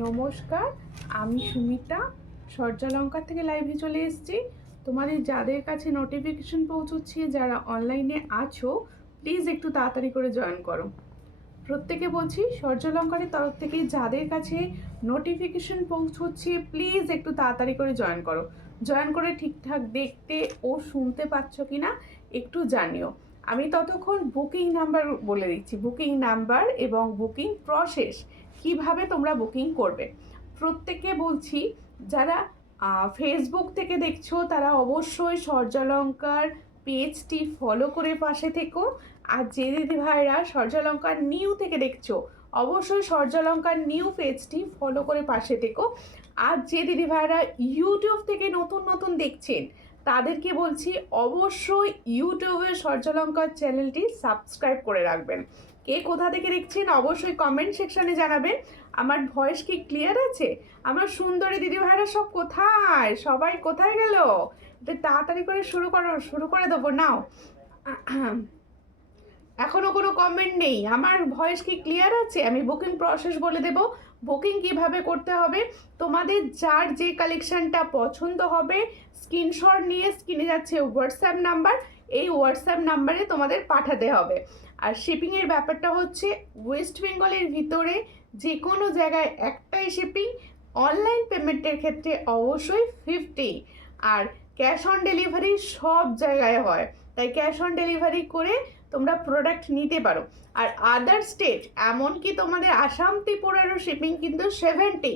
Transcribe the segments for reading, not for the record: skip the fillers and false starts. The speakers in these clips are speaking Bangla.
নমস্কার, আমি সুমিতা সূর্যালঙ্কার থেকে লাইভে চলে এসেছি। তোমাদের যাদের কাছে নোটিফিকেশন পৌঁছচ্ছে, যারা অনলাইনে আছো, প্লিজ একটু তাড়াতাড়ি করে জয়েন করো। প্রত্যেকে বলছি সূর্যালঙ্কারের তরফ থেকে যাদের কাছে নোটিফিকেশন পৌঁছচ্ছে, প্লিজ একটু তাড়াতাড়ি করে জয়েন করো। জয়েন করে ঠিকঠাক দেখতে ও শুনতে পাচ্ছ কি না একটু জানিও। আমি ততক্ষণ বুকিং নাম্বার বলে দিচ্ছি, বুকিং নাম্বার এবং বুকিং প্রসেস কিভাবে তোমরা বুকিং করবে। প্রত্যেককে বলছি, যারা ফেসবুক থেকে দেখছো তারা অবশ্যই সূর্যালঙ্কার পেজটি ফলো করে পাশে থেকো। আর যে দিদি ভাইরা সূর্যালঙ্কার নিউ থেকে দেখছো, অবশ্যই সূর্যালঙ্কার নিউ পেজটি ফলো করে পাশে থেকো। আর যে দিদি ভাইরা ইউটিউব থেকে নতুন নতুন দেখছেন, তাদেরকে বলছি অবশ্যই ইউটিউবের সূর্যালঙ্কার চ্যানেলটি সাবস্ক্রাইব করে রাখবেন। কে কোথা থেকে দেখছেন অবশ্যই কমেন্ট সেকশানে জানাবেন। আমার ভয়েস কি ক্লিয়ার আছে? আমার সুন্দরী দিদি ভাইরা সব কোথায়? সবাই কোথায় গেল? তাড়াতাড়ি করে শুরু করে দেবো নাও। এখনো কোনো কমেন্ট নেই। আমার ভয়েস কি ক্লিয়ার আছে? আমি বুকিং প্রসেস বলে দেব, বুকিং কিভাবে করতে হবে। তোমাদের যার যে কালেকশনটা পছন্দ হবে স্ক্রিনশট নিয়ে স্ক্রিনে যাচ্ছে হোয়াটসঅ্যাপ নাম্বার, এই হোয়াটসঅ্যাপ নাম্বারে তোমাদের পাঠাতে হবে। আর শিপিংয়ের ব্যাপারটা হচ্ছে ওয়েস্ট বেঙ্গলের ভিতরে যে কোনো জায়গায় একটাই শিপিং। অনলাইন পেমেন্টের ক্ষেত্রে অবশ্যই 50, আর ক্যাশ অন ডেলিভারি সব জায়গায় হয়, তাই ক্যাশ অন ডেলিভারি করে তোমরা প্রোডাক্ট নিতে পারো। আর আদার স্টেট এমনকি তোমাদের আসাম ত্রিপুরারও শিপিং কিন্তু 70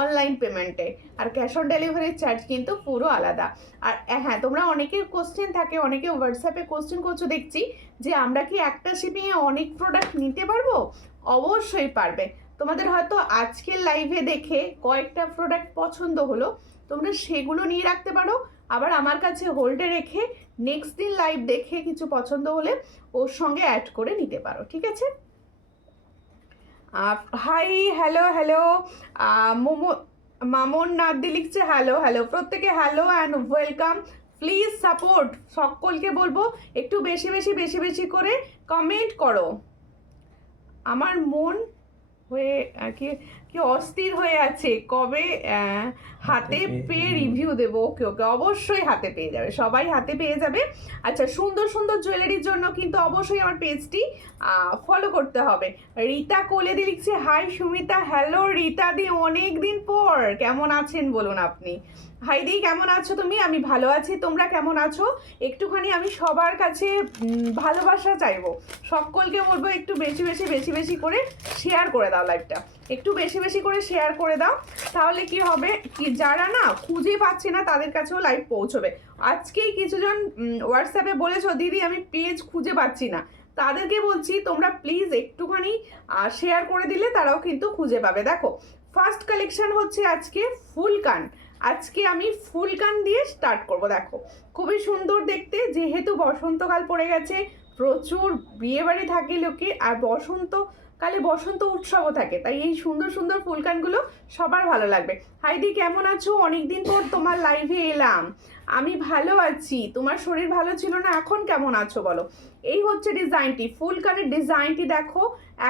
অনলাইন পেমেন্টে, আর ক্যাশ অন ডেলিভারির চার্জ কিন্তু পুরো আলাদা। আর হ্যাঁ, তোমরা অনেকের কোশ্চেন থাকে, অনেকে হোয়াটসঅ্যাপে কোশ্চেন করছো দেখছি যে আমরা কি একটা শিপিংয়ে অনেক প্রোডাক্ট নিতে পারবো? অবশ্যই পারবে। তোমাদের হয়তো আজকের লাইভে দেখে কয়েকটা প্রোডাক্ট পছন্দ হলো, তোমরা সেগুলো নিয়ে রাখতে পারো। আবার আমার কাছে হোল্ডে রেখে নেক্সট দিন লাইভ দেখে কিছু পছন্দ হলে ওর সঙ্গে অ্যাড করে নিতে পারো, ঠিক আছে? Hi, hello hello. মামন নাদ্দি লিখছে হ্যালো হ্যালো। প্রত্যেকে hello and welcome. Please support, সকলকে বলবো একটু বেশি বেশি বেশি বেশি করে কমেন্ট করো। আমার মন হয়ে কি কি অস্থির হয়ে আছে, কবে হাতে পেয়ে রিভিউ দেবো। ওকে ওকে, অবশ্যই হাতে পেয়ে যাবে, সবাই হাতে পেয়ে যাবে। আচ্ছা, সুন্দর সুন্দর জুয়েলারির জন্য কিন্তু অবশ্যই আমার পেজটি ফলো করতে হবে। রীতা কোলেদি লিখছে হাই সুমিতা। হ্যালো রীতা দি, অনেক দিন পর, কেমন আছেন বলুন আপনি? হাইদি কেমন আছো তুমি? আমি ভালো আছি, তোমরা কেমন আছো? একটুখানি আমি সবার কাছে ভালোবাসা চাইবো, সকলকে বলবো একটু বেশি বেশি বেশি বেশি করে শেয়ার করে দাও লাইভটা, একটু বেশি বেশি করে শেয়ার করে দাও। তাহলে কি হবে, কি যারা না খুঁজে পাচ্ছে না তাদের কাছেও লাইভ পৌঁছবে। আজকেই কিছুজন হোয়াটসঅ্যাপে বলেছো দিদি আমি পেজ খুঁজে পাচ্ছি না, তাদেরকে বলছি তোমরা প্লিজ একটুখানি শেয়ার করে দিলে তারাও কিন্তু খুঁজে পাবে। দেখো, ফার্স্ট কালেকশন হচ্ছে আজকে ফুলকান। আজকে আমি ফুলকান দিয়ে স্টার্ট করব। দেখো, খুবই সুন্দর দেখতে, যেহেতু বসন্তকাল পড়ে গেছে, প্রচুর বিয়েবাড়ি থাকে লোকে, আর বসন্তকালে বসন্ত উৎসবও থাকে, তাই এই সুন্দর সুন্দর ফুলকানগুলো সবার ভালো লাগবে। হাইদি কেমন আছো? অনেকদিন পর তোমার লাইভে এলাম। আমি ভালো আছি, তোমার শরীর ভালো ছিল না, এখন কেমন আছো বলো? এই হচ্ছে ডিজাইনটি, ফুলকানের ডিজাইনটি দেখো,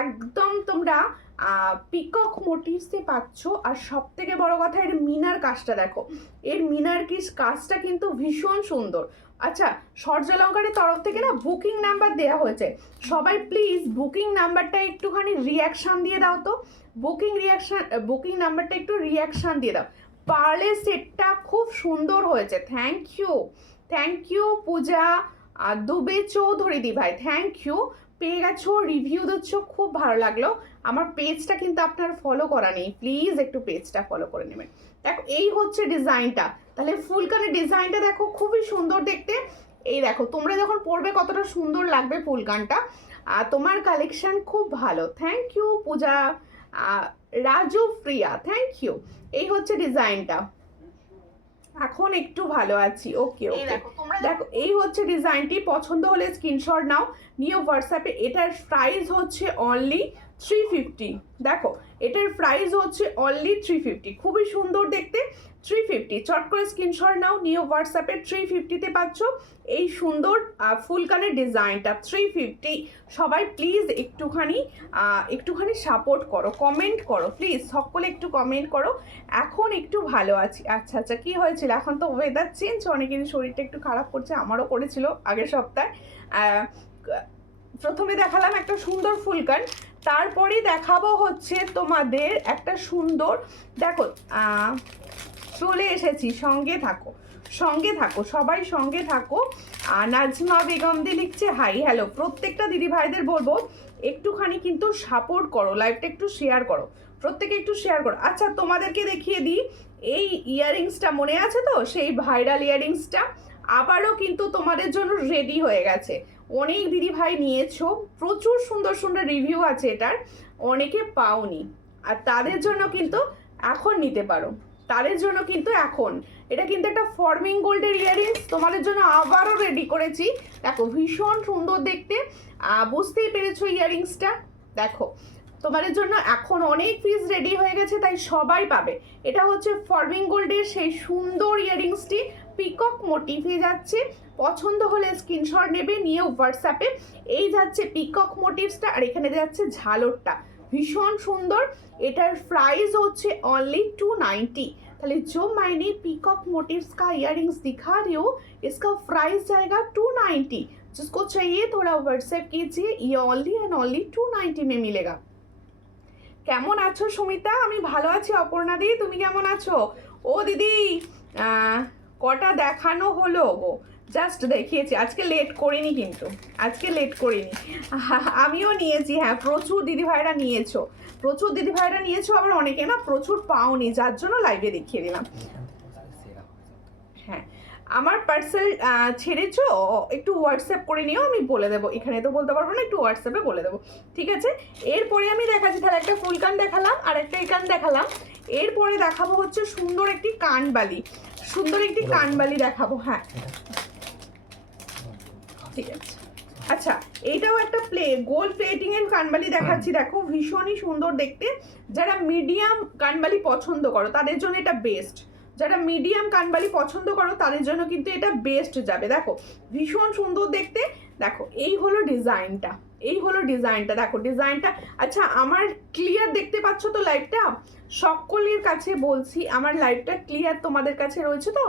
একদম তোমরা পিকক মোটিভসে পাচ্ছ। আর সব থেকে বড় কথা, এর মিনার কাজটা দেখো, এর মিনার কাজটা কিন্তু ভীষণ সুন্দর। আচ্ছা, সূর্যালঙ্কারের তরফ থেকে না বুকিং নাম্বার দেওয়া হয়েছে, সবাই প্লিজ বুকিং নাম্বারটা একটুখানি রিয়াকশান দিয়ে দাও তো। বুকিং নাম্বারটা একটু রিয়াকশান দিয়ে দাও। পার্লের সেটটা খুব সুন্দর হয়েছে, থ্যাংক ইউ পূজা দুবে চৌধুরী দি ভাই, থ্যাংক ইউ। পেয়ে গেছো, রিভিউ দিচ্ছ, খুব ভালো লাগলো। আমার পেজটা কিন্তু আপনার ফলো করা নেই, প্লিজ একটু পেজটা ফলো করে নেবেন। দেখো, এই হচ্ছে ডিজাইনটা, তাহলে ফুলকানের ডিজাইনটা দেখো, খুবই সুন্দর দেখতে। এই দেখো, তোমরা যখন পরবে কতটা সুন্দর লাগবে ফুলকানটা। তোমার কালেকশন খুব ভালো, thank you Puja. Raju Priya, thank you. এই হচ্ছে ডিজাইনটা, এখন একটু ভালো আছি, ওকে ওকে। দেখো, এই হচ্ছে ডিজাইনটি, পছন্দ হলে স্ক্রিনশট নাও, নিয়ে হোয়াটসঅ্যাপে। এটার প্রাইস হচ্ছে অনলি 350। দেখো এটার প্রাইস হচ্ছে অনলি 350, খুবই সুন্দর দেখতে। 350, চট করে স্ক্রিনশট নাও, নিয়ে হোয়াটসঅ্যাপে 350-তে পাচ্ছ এই সুন্দর ফুলকানের ডিজাইনটা 350। সবাই প্লিজ একটুখানি সাপোর্ট করো, কমেন্ট করো প্লিজ, সকলে একটু কমেন্ট করো। এখন একটু ভালো আছি। আচ্ছা আচ্ছা, কী হয়েছিল? এখন তো ওয়েদার চেঞ্জ, অনেকেরই শরীরটা একটু খারাপ করছে, আমারও করেছিল আগের সপ্তাহে। প্রথমে দেখালাম একটা সুন্দর ফুলকান, তারপরে দেখাবো হচ্ছে তোমাদের একটা সুন্দর, দেখো চলে এসেছি, সঙ্গে থাকো সঙ্গে থাকো সবাই সঙ্গে থাকো। নাজমা বেগম দি লিখছে হাই হ্যালো। প্রত্যেকটা দিদি ভাইদের বলবো একটুখানি কিন্তু সাপোর্ট করো, লাইভটা একটু শেয়ার করো, প্রত্যেকে একটু শেয়ার করো। আচ্ছা তোমাদেরকে দেখিয়ে দিই, এই ইয়াররিংসটা মনে আছে তো, সেই ভাইরাল ইয়াররিংসটা আবারও কিন্তু তোমাদের জন্য রেডি হয়ে গেছে। অনেক দিদি ভাই নিয়েছো, প্রচুর সুন্দর সুন্দর রিভিউ আছে এটার, অনেকে পাওনি, আর তাদের জন্য কিন্তু এখন নিতে পারো, তাদের জন্য কিন্তু এখন এটা কিন্তু একটা ফর্মিং গোল্ডের ইয়াররিংস তোমাদের জন্য আবারও রেডি করেছি। দেখো ভীষণ সুন্দর দেখতে, বুঝতেই পেরেছো ইয়াররিংসটা। দেখো তোমাদের জন্য এখন অনেক পিস রেডি হয়ে গেছে, তাই সবাই পাবে। এটা হচ্ছে ফর্মিং গোল্ডের সেই সুন্দর ইয়াররিংসটি, পিকক মোটিভে যাচ্ছে। পছন্দ হলে স্ক্রিনশট নেবে, নিয়ে হোয়াটসঅ্যাপে। এই যাচ্ছে পিকক মোটিভসটা, আর এখানে যাচ্ছে ঝালরটা, ভীষণ সুন্দর। এটার প্রাইস হচ্ছে অনলি 290। তাহলে जो मैंने पीकॉक मोटिव्स का इयररिंग्स दिखा रही हूँ, इसका प्राइस जाएगा 290। जिसको चाहिए थोड़ा व्हाट्सएप कीजिए, ये ओनली एंड ओनली 290 में मिलेगा। কেমন আছো সুমিতা? আমি ভালো আছি। অপর্ণা দি তুমি কেমন আছো? ও দিদি কটা দেখানো হলো গো? জাস্ট দেখিয়েছি, আজকে লেট করিনি, কিন্তু আজকে লেট করিনি। আমিও নিয়েছি, হ্যাঁ প্রচুর দিদিভাইরা নিয়েছো, প্রচুর দিদিভাইরা নিয়েছো, আবার অনেকে না প্রচুর পাওনি, যার জন্য লাইভে দেখিয়ে দিলাম। হ্যাঁ আমার পার্সেল ছেড়েছো, একটু হোয়াটসঅ্যাপ করে নিও, আমি বলে দেবো, এখানে তো বলতে পারবো না, একটু হোয়াটসঅ্যাপে বলে দেবো, ঠিক আছে? এরপরে আমি দেখাচ্ছি, তাহলে একটা ফুলকান দেখালাম আর একটা এই কান দেখালাম, এরপরে দেখাবো হচ্ছে সুন্দর একটি কানবালি, সুন্দর একটি কানবালি দেখাবো। হ্যাঁ ঠিক আছে। আচ্ছা এইটাও একটা গোল্ড প্লেটিং এর কানবালি দেখাচ্ছি, দেখো ভীষণই সুন্দর দেখতে। যারা মিডিয়াম কানবালি পছন্দ করো তাদের জন্য এটা বেস্ট, যারা মিডিয়াম কানবালি পছন্দ করো তাদের জন্য কিন্তু এটা বেস্ট যাবে। দেখো ভীষণ সুন্দর দেখতে, দেখো এই হলো ডিজাইনটা, এই হলো ডিজাইনটা, দেখো ডিজাইনটা। আচ্ছা আমার ক্লিয়ার দেখতে পাচ্ছ তো লাইভটা? সকলের কাছে বলছি আমার লাইভটা ক্লিয়ার তোমাদের কাছে রয়েছে তো?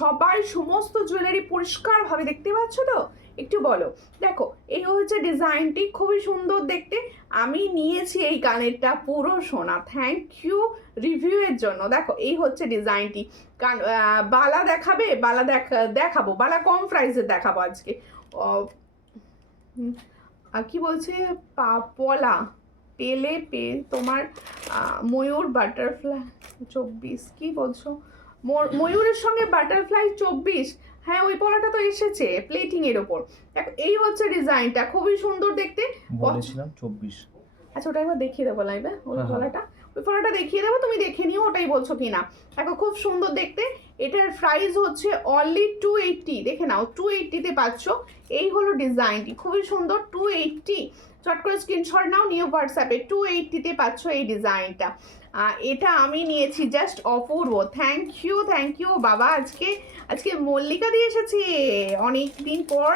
সবাই সমস্ত জুয়েলারি পরিষ্কারভাবে দেখতে পাচ্ছ তো? একটু বলো। দেখো এই হচ্ছে ডিজাইনটি, খুবই সুন্দর দেখতে। আমি নিয়েছি এই কানেরটা পুরো সোনা, থ্যাংক ইউ রিভিউয়ের জন্য। দেখো এই হচ্ছে ডিজাইনটি, বালা দেখাবে? বালা দেখাবো, বালা কম প্রাইসে দেখাবো আজকে। কি বলছে পলা পেলে তোমার ময়ূর বাটারফ্লাই 24, কি বলছো? ময়ূরের সঙ্গে বাটারফ্লাই 24, হ্যাঁ ওই পলাটা তো এসেছে প্লেটিং এর ওপর। দেখো এই হচ্ছে ডিজাইনটা, খুবই সুন্দর দেখতে, বলেছিলাম 24। আচ্ছা ওটা একবার দেখিয়ে দেবো লাইভে, ওই পলাটা, ওই পলাটা দেখিয়ে দেবো, তুমি দেখে নিও ওটাই বলছো কিনা। দেখো খুব সুন্দর দেখতে, এটার প্রাইস হচ্ছে অনলি 280, দেখে নাও 280-তে পাচ্ছ। এই হলো ডিজাইনটি, খুবই সুন্দর, 280। চট করে স্ক্রিনশট নাও, নিউ হোয়াটসঅ্যাপে 280-তে পাচ্ছ এই ডিজাইনটা। এটা আমি নিয়েছি, জাস্ট অপূর্ব, থ্যাংক ইউ বাবা। আজকে মল্লিকা দিয়ে এসেছে, অনেক দিন পর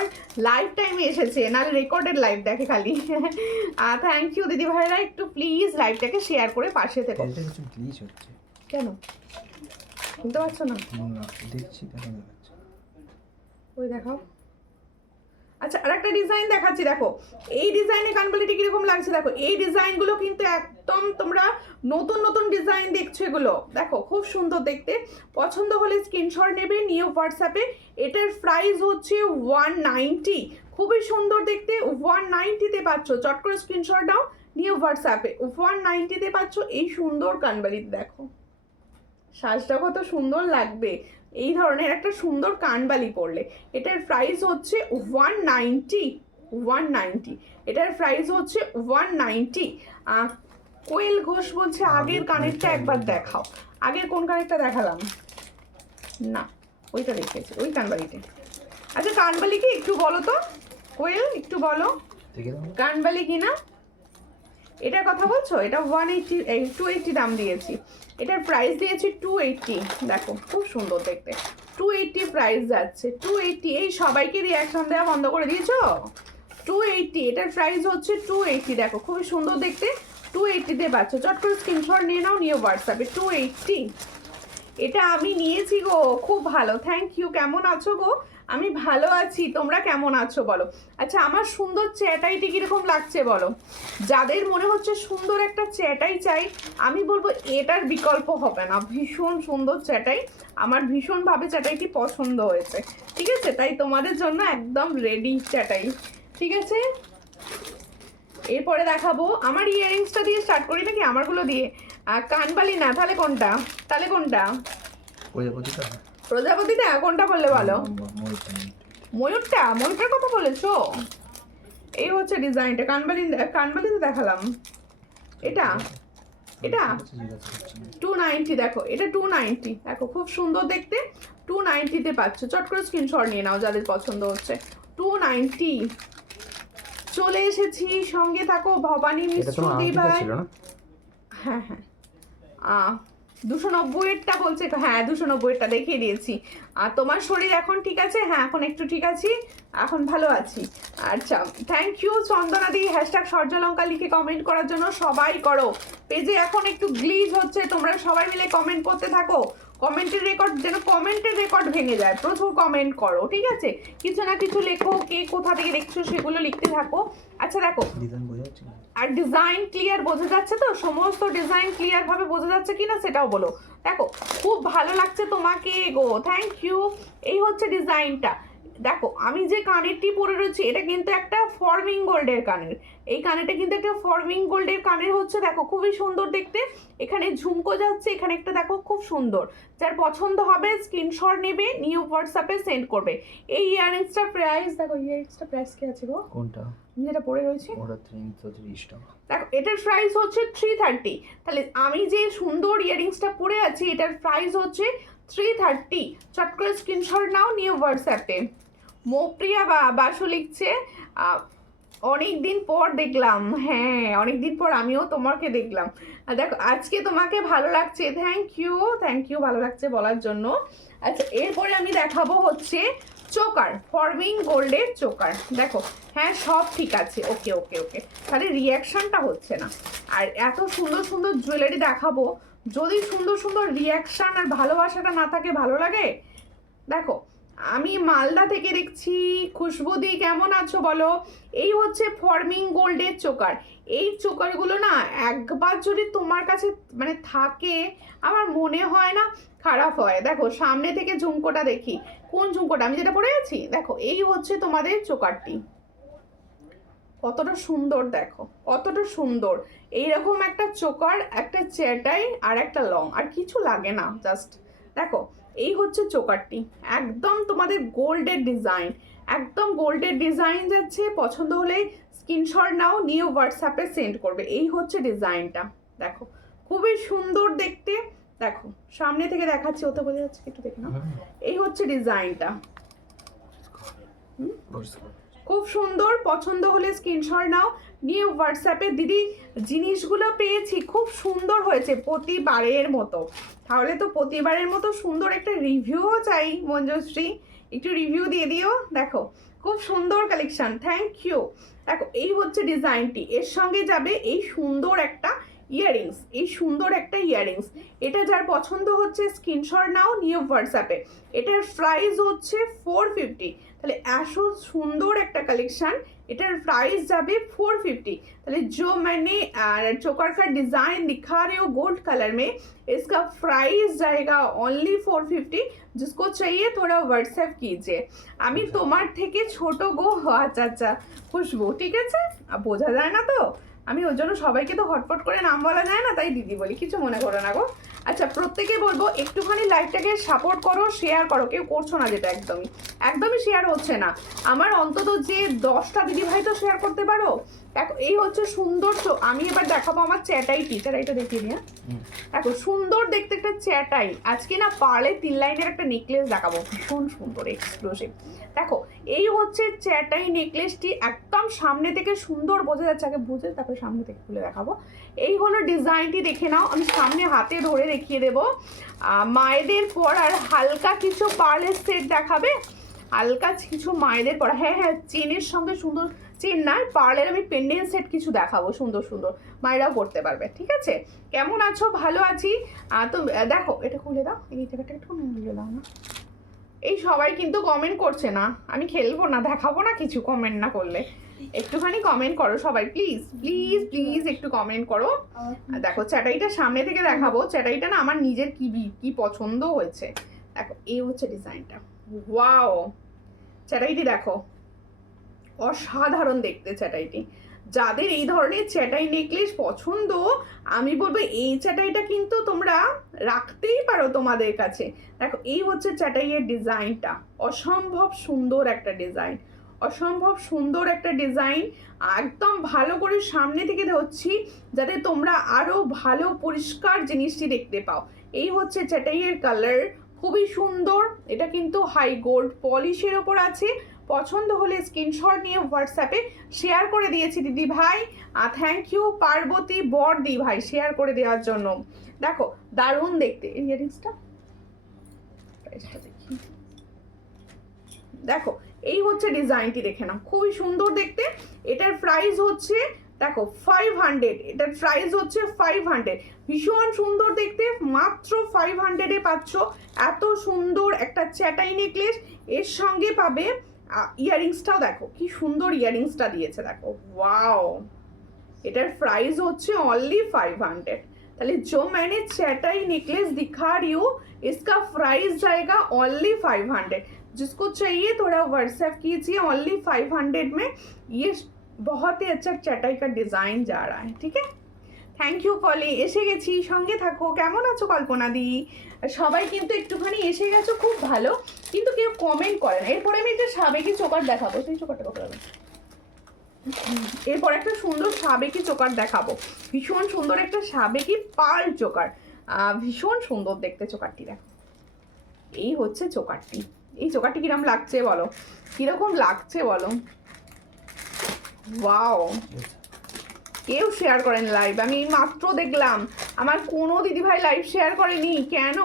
লাইভ টাইমে এসেছে, নাহলে রেকর্ডেড লাইভ দেখে খালি। থ্যাংক ইউ দিদি ভাইরা, একটু প্লিজ লাইভটাকে শেয়ার করে পাশে থেকো। কিছু গ্লিচ হচ্ছে কেন বুঝতে পারছো না? দেখছি কেন হচ্ছে, ওই দেখাও। আচ্ছা আর একটা ডিজাইন দেখাচ্ছি, দেখো এই ডিজাইনের কানবালিটি কিরকম লাগছে। দেখো এই ডিজাইনগুলো কিন্তু একদম তোমরা নতুন নতুন ডিজাইন দেখছো, এগুলো দেখো খুব সুন্দর দেখতে। পছন্দ হলে স্ক্রিনশট নেবে, নিয়ে হোয়াটসঅ্যাপে। এটার প্রাইস হচ্ছে 190, খুবই সুন্দর দেখতে, 190-তে পাচ্ছ। চট করে স্ক্রিনশট দাও, নিয়ে হোয়াটসঅ্যাপে 190-তে পাচ্ছ এই সুন্দর কানবালিতে। দেখো সাজটা কত সুন্দর লাগবে এই ধরনের একটা সুন্দর কানবালি পরলে। এটার প্রাইস হচ্ছে 190, এটার প্রাইস হচ্ছে 190। কোয়েল ঘোষ বলছে আগের কানেরটা একবার দেখাও। আগের কোন কানেরটা দেখালাম? না ওইটা দেখেছি, ওই কানবালিটা। আচ্ছা কানবালি কি একটু বলো তো কোয়েল, একটু বলো কানবালি কি না? এটার কথা বলছো? এটা 180 280 দাম দিয়েছি। এটার প্রাইস দিয়েছি 280। দেখো খুব সুন্দর দেখতে, 280 প্রাইস যাচ্ছে। 280, এই সবাইকে রিয়াকশন দেওয়া বন্ধ করে দিয়েছো। 280, এটার প্রাইস হচ্ছে 280। দেখো খুবই সুন্দর দেখতে, 280 তে পাচ্ছ। চট করে স্ক্রিনশট নিয়ে নাও, নিয়ে হোয়াটসঅ্যাপে। 280 এটা আমি নিয়েছি গো, খুব ভালো, থ্যাংক ইউ। কেমন আছো গো? আমি ভালো আছি, তোমরা কেমন আছো বলো। আচ্ছা, আমার সুন্দর চ্যাটাইটি কীরকম লাগছে বলো। যাদের মনে হচ্ছে সুন্দর একটা চ্যাটাই চাই, আমি বলবো এটার বিকল্প হবে না। ভীষণ সুন্দর চ্যাটাই, আমার ভীষণভাবে চ্যাটাইটি পছন্দ হয়েছে। ঠিক আছে, তাই তোমাদের জন্য একদম রেডি চ্যাটাই। ঠিক আছে, এরপরে দেখাবো আমার ইয়ারিংসটা দিয়ে স্টার্ট করি নাকি আমারগুলো দিয়ে? কানবালি না, তাহলে কোনটা? তাহলে কোনটা? প্রজাপতিটা? প্রজাপতিটা কোনটা বললে ভালো? ময়ূরটা। ময়ূরটার কথা বলেছো? এই হচ্ছে ডিজাইনটা। কানবালিতে দেখালাম। এটা 290। দেখো এটা 290, দেখো খুব সুন্দর দেখতে, 290 তে পাচ্ছ। চট করে স্ক্রিনশট নিয়ে নাও যাদের পছন্দ হচ্ছে। 290 চলে এসেছি, সঙ্গে থাকো। ভবানী মিশ্রুতি ভাই, হ্যাঁ হ্যাঁ 290-এরটা বলছে। হ্যাঁ 290-এরটা দেখিয়ে দিয়েছি। আর তোমার শরীর এখন ঠিক আছে? হ্যাঁ এখন একটু ঠিক আছি, এখন ভালো আছি। আচ্ছা, থ্যাংক ইউ চন্দনাদি, হ্যাশট্যাগ সূর্যলঙ্কা লিখে কমেন্ট করার জন্য সবাই করো। পেজে এখন একটু গ্লিচ হচ্ছে, তোমরা সবাই মিলে কমেন্ট করতে থাকো। কমেন্টের রেকর্ড ভেঙে যায়, প্রচুর কমেন্ট করো। ঠিক আছে, কিছু না কিছু লেখো, কে কোথা থেকে দেখছো সেগুলো লিখতে থাকো। আচ্ছা দেখো, ডিজাইন বোঝা যাচ্ছে? আর ডিজাইন ক্লিয়ার বোঝা যাচ্ছে তো? সমস্ত ডিজাইন ক্লিয়ার ভাবে বোঝা যাচ্ছে কিনা সেটাও বলো। দেখো খুব ভালো লাগছে তোমাকে গো, থ্যাংক ইউ। এই হচ্ছে ডিজাইনটা। দেখো আমি যে কানেরটি পরে রয়েছি, এটা কিন্তু একটা ফর্মিং গোল্ডের কানের। এই কানেরটা কিন্তু একটা ফর্মিং গোল্ডের কানের হচ্ছে। দেখো খুবই সুন্দর দেখতে, এখানে ঝুমকো যাচ্ছে, এখানে একটা দেখো খুব সুন্দর। যার পছন্দ হবে স্ক্রিনশট নেবে, নিউ হোয়াটসঅ্যাপে সেন্ড করবে। এই ইয়ারিংসটার প্রাইস দেখো, ইয়ারিংসটার প্রাইস কি আছে গো? কোনটা? আমি যেটা পরে রয়েছি ওটা 330 টাকা। দেখো এটার প্রাইস হচ্ছে 330। তাহলে আমি যে সুন্দর ইয়ারিংসটা পরে আছি, এটার প্রাইস হচ্ছে 330। চট করে স্ক্রিনশট নাও, নিউ হোয়াটসঅ্যাপে। মৌপ্রিয়া বাসু লিখছে, অনেক দিন পর দেখলাম। হ্যাঁ অনেক দিন পর আমিও তোমাকে দেখলাম। দেখো আজকে তোমাকে ভালো লাগছে, থ্যাংক ইউ ভালো লাগছে বলার জন্য। আচ্ছা এরপরে আমি দেখাবো হচ্ছে চোকার, ফর্মিং গোল্ডের চোকার। দেখো হ্যাঁ সব ঠিক আছে, ওকে ওকে ওকে, তাহলে রিয়াকশনটা হচ্ছে না। আর এত সুন্দর সুন্দর জুয়েলারি দেখাবো, যদি সুন্দর সুন্দর রিয়াকশন আর ভালোবাসাটা না থাকে ভালো লাগে? দেখো আমি মালদা থেকে দেখছি। খুশবুদি কেমন আছো বলো। এই হচ্ছে ফর্মিং গোল্ডের চোকার। এই চোকারগুলো না একবার যদি তোমার কাছে মানে থাকে, আমার মনে হয় না খারাপ হয়। দেখো সামনে থেকে ঝুমকোটা দেখি, কোন ঝুমকোটা আমি যেটা পরে আছি। দেখো এই হচ্ছে তোমাদের চোকারটি, কতটা সুন্দর দেখো, কতটা সুন্দর। এইরকম একটা চোকার, একটা চ্যাটাই আর একটা লং, আর কিছু লাগে না। জাস্ট দেখো এই হচ্ছে চোকারটি, একদম তোমাদের গোল্ডের ডিজাইন, একদম গোল্ডের ডিজাইন যাচ্ছে। পছন্দ হলে স্ক্রিনশট নাও, নিয়ে হোয়াটসঅ্যাপে সেন্ড করবে। এই হচ্ছে ডিজাইনটা, দেখো খুবই সুন্দর দেখতে। দেখো সামনে থেকে দেখাচ্ছি, ওতে বোঝা যাচ্ছে একটু দেখে নাও। এই হচ্ছে ডিজাইনটা, খুব সুন্দর। পছন্দ হলে স্ক্রিনশট নাও, নিয়ে হোয়াটসঅ্যাপে। দিদি জিনিসগুলো পেয়েছি, খুব সুন্দর হয়েছে প্রতিবারের মতো। তাহলে তো প্রতিবারের মতো সুন্দর একটা রিভিউও চাই মঞ্জুশ্রী, একটু রিভিউ দিয়ে দিও। দেখো খুব সুন্দর কালেকশন, থ্যাংক ইউ। দেখো এই হচ্ছে ডিজাইনটি, এর সঙ্গে যাবে এই সুন্দর একটা ইয়ারিংস, এই সুন্দর একটা ইয়ারিংস। এটা যার পছন্দ হচ্ছে স্ক্রিনশট নাও, নিউ হোয়াটসঅ্যাপে। এটার প্রাইস হচ্ছে 450। তাহলে এত সুন্দর একটা কালেকশন, এটার प्राइस जाबे 450। ताले जो मैंने चोकर का डिज़ाइन दिखा रही हूँ गोल्ड कलर में, इसका प्राइस जाएगा ओनली 450। जिसको चाहिए थोड़ा व्हाट्सएप कीजिए। আমি তোমার থেকে ছোট গো। আচ্ছা আচ্ছা খুশবু, ঠিক আছে, বোঝা যায় না তো, আমি ওর জন্য সবাইকে তো হটপট করে নাম বলা যায় না, তাই দিদি বলি, কিছু মনে করো না গো। আচ্ছা প্রত্যেকে বলবো একটুখানি লাইভটাকে সাপোর্ট করো, শেয়ার করো। কেউ করছো না, যেটা একদমই শেয়ার হচ্ছে না আমার। অন্তত যে 10টা দিদিভাই তো শেয়ার করতে পারো। দেখো এই হচ্ছে সুন্দর। আমি এবার দেখাবো আমার চ্যাটাইটি, চ্যাটাইটা দেখিয়ে নিয়ে। দেখো সুন্দর দেখতে একটা চ্যাটাই। আজকে না পার্লে 3 লাইনের একটা নেকলেস দেখাবো, ভীষণ সুন্দর এক্সক্লুসিভ। দেখো এই হচ্ছে চ্যাটাই নেকলেসটি, একদম সামনে থেকে সুন্দর বোঝা যাচ্ছে, আগে বুঝে তারপরে সামনে থেকে খুলে দেখাবো। এই হলো ডিজাইনটি, দেখে নাও, আমি সামনে হাতে ধরে দেখিয়ে দেবো। মায়েদের পরার হালকা কিছু পার্লের সেট দেখাবে, হালকা কিছু মায়েদের পরা, হ্যাঁ হ্যাঁ চেনের সঙ্গে সুন্দর, চেন না পার্লের আমি পেন্ডেন্ট সেট কিছু দেখাবো, সুন্দর সুন্দর মায়েরাও পরতে পারবে। ঠিক আছে, কেমন আছো? ভালো আছি। তো দেখো এটা খুলে দাও, এই জায়গাটা একটু খুলে দাও না। এই সবাই কিন্তু কমেন্ট করছে না, আমি খেলবো না, দেখাবো না কিছু, কমেন্ট না করলে। একটুখানি কমেন্ট করো সবাই, প্লিজ প্লিজ প্লিজ একটু কমেন্ট করো। দেখো চ্যাটাইটা সামনে থেকে দেখাবো, চ্যাটাইটা না আমার নিজের কি পছন্দ হয়েছে। দেখো এই হচ্ছে ডিজাইনটা, ওয়াও, চ্যাটাইটি দেখো অসাধারণ দেখতে চ্যাটাইটি। যাদের এই ধরনের চ্যাটাই নেকলেস পছন্দ, আমি বলবো এই চ্যাটাইটা কিন্তু তোমরা রাখতেই পারো তোমাদের কাছে। দেখো এই হচ্ছে চ্যাটাইয়ের ডিজাইনটা, অসম্ভব সুন্দর একটা ডিজাইন, অসম্ভব সুন্দর একটা ডিজাইন। একদম ভালো করে সামনে থেকে ধরছি যাতে তোমরা আরো ভালো পরিষ্কার জিনিসটি দেখতে পাও। এই হচ্ছে চ্যাটাইয়ের কালার, খুবই সুন্দর। এটা কিন্তু হাই গোল্ড পলিশের ওপর আছে। পছন্দ হলে স্ক্রিনশট নিয়ে হোয়াটসঅ্যাপে শেয়ার করে দিয়েছি দিদি ভাই, থ্যাংক ইউ পার্বতী বড়দি ভাই শেয়ার করে দেওয়ার জন্য। দেখো দারুণ দেখতে ইয়ারিংসটা, দেখি, দেখো এই হচ্ছে ডিজাইনটি, দেখে নাও খুবই সুন্দর দেখতে। এটার প্রাইস হচ্ছে দেখো 500, এটার প্রাইস হচ্ছে 500, ভীষণ সুন্দর দেখতে, মাত্র 500-এ পাচ্ছ এত সুন্দর একটা চ্যাটাই নেকলেস। এর সঙ্গে পাবে ইয়ারিংসটাও, দেখো কি সুন্দর ইয়ারিংসটা দিয়েছে, দেখো ওয়াও। এটার প্রাইস হচ্ছে অনলি 500। তাহলে जो मैंने चैटाई नेकलेस दिखा रही हूँ इसका प्राइस जाएगा ओनली 500। जिसको चाहिए थोड़ा व्हाट्सएप कीजिए, ओनली 500 में ये बहुत ही अच्छा चैटाई का डिजाइन जा रहा है। ठीक है, থ্যাংক ইউ পলি, এসে গেছি, সঙ্গে থাকো। কেমন আছো কল্পনা দি? সবাই কিন্তু একটুখানি এসে গেছো, খুব ভালো, কিন্তু কেউ কমেন্ট করে না। এরপরে আমি একটা সাবেকি চোকার দেখাবো, সেই চোকারটা কত হবে, এরপর একটা সুন্দর সাবেকি চোকার দেখাবো, ভীষণ সুন্দর একটা সাবেকি পার্ল চোকার, ভীষণ সুন্দর দেখতে চোকারটি। দেখো এই হচ্ছে চোকারটি, এই চোকারটি কিরকম লাগছে বলো, কিরকম লাগছে বলো, ওয়াও। কেউ শেয়ার করেন লাইভ, আমি মাত্র দেখলাম, আমার কোনো দিদিভাই লাইভ শেয়ার করেনি কেন?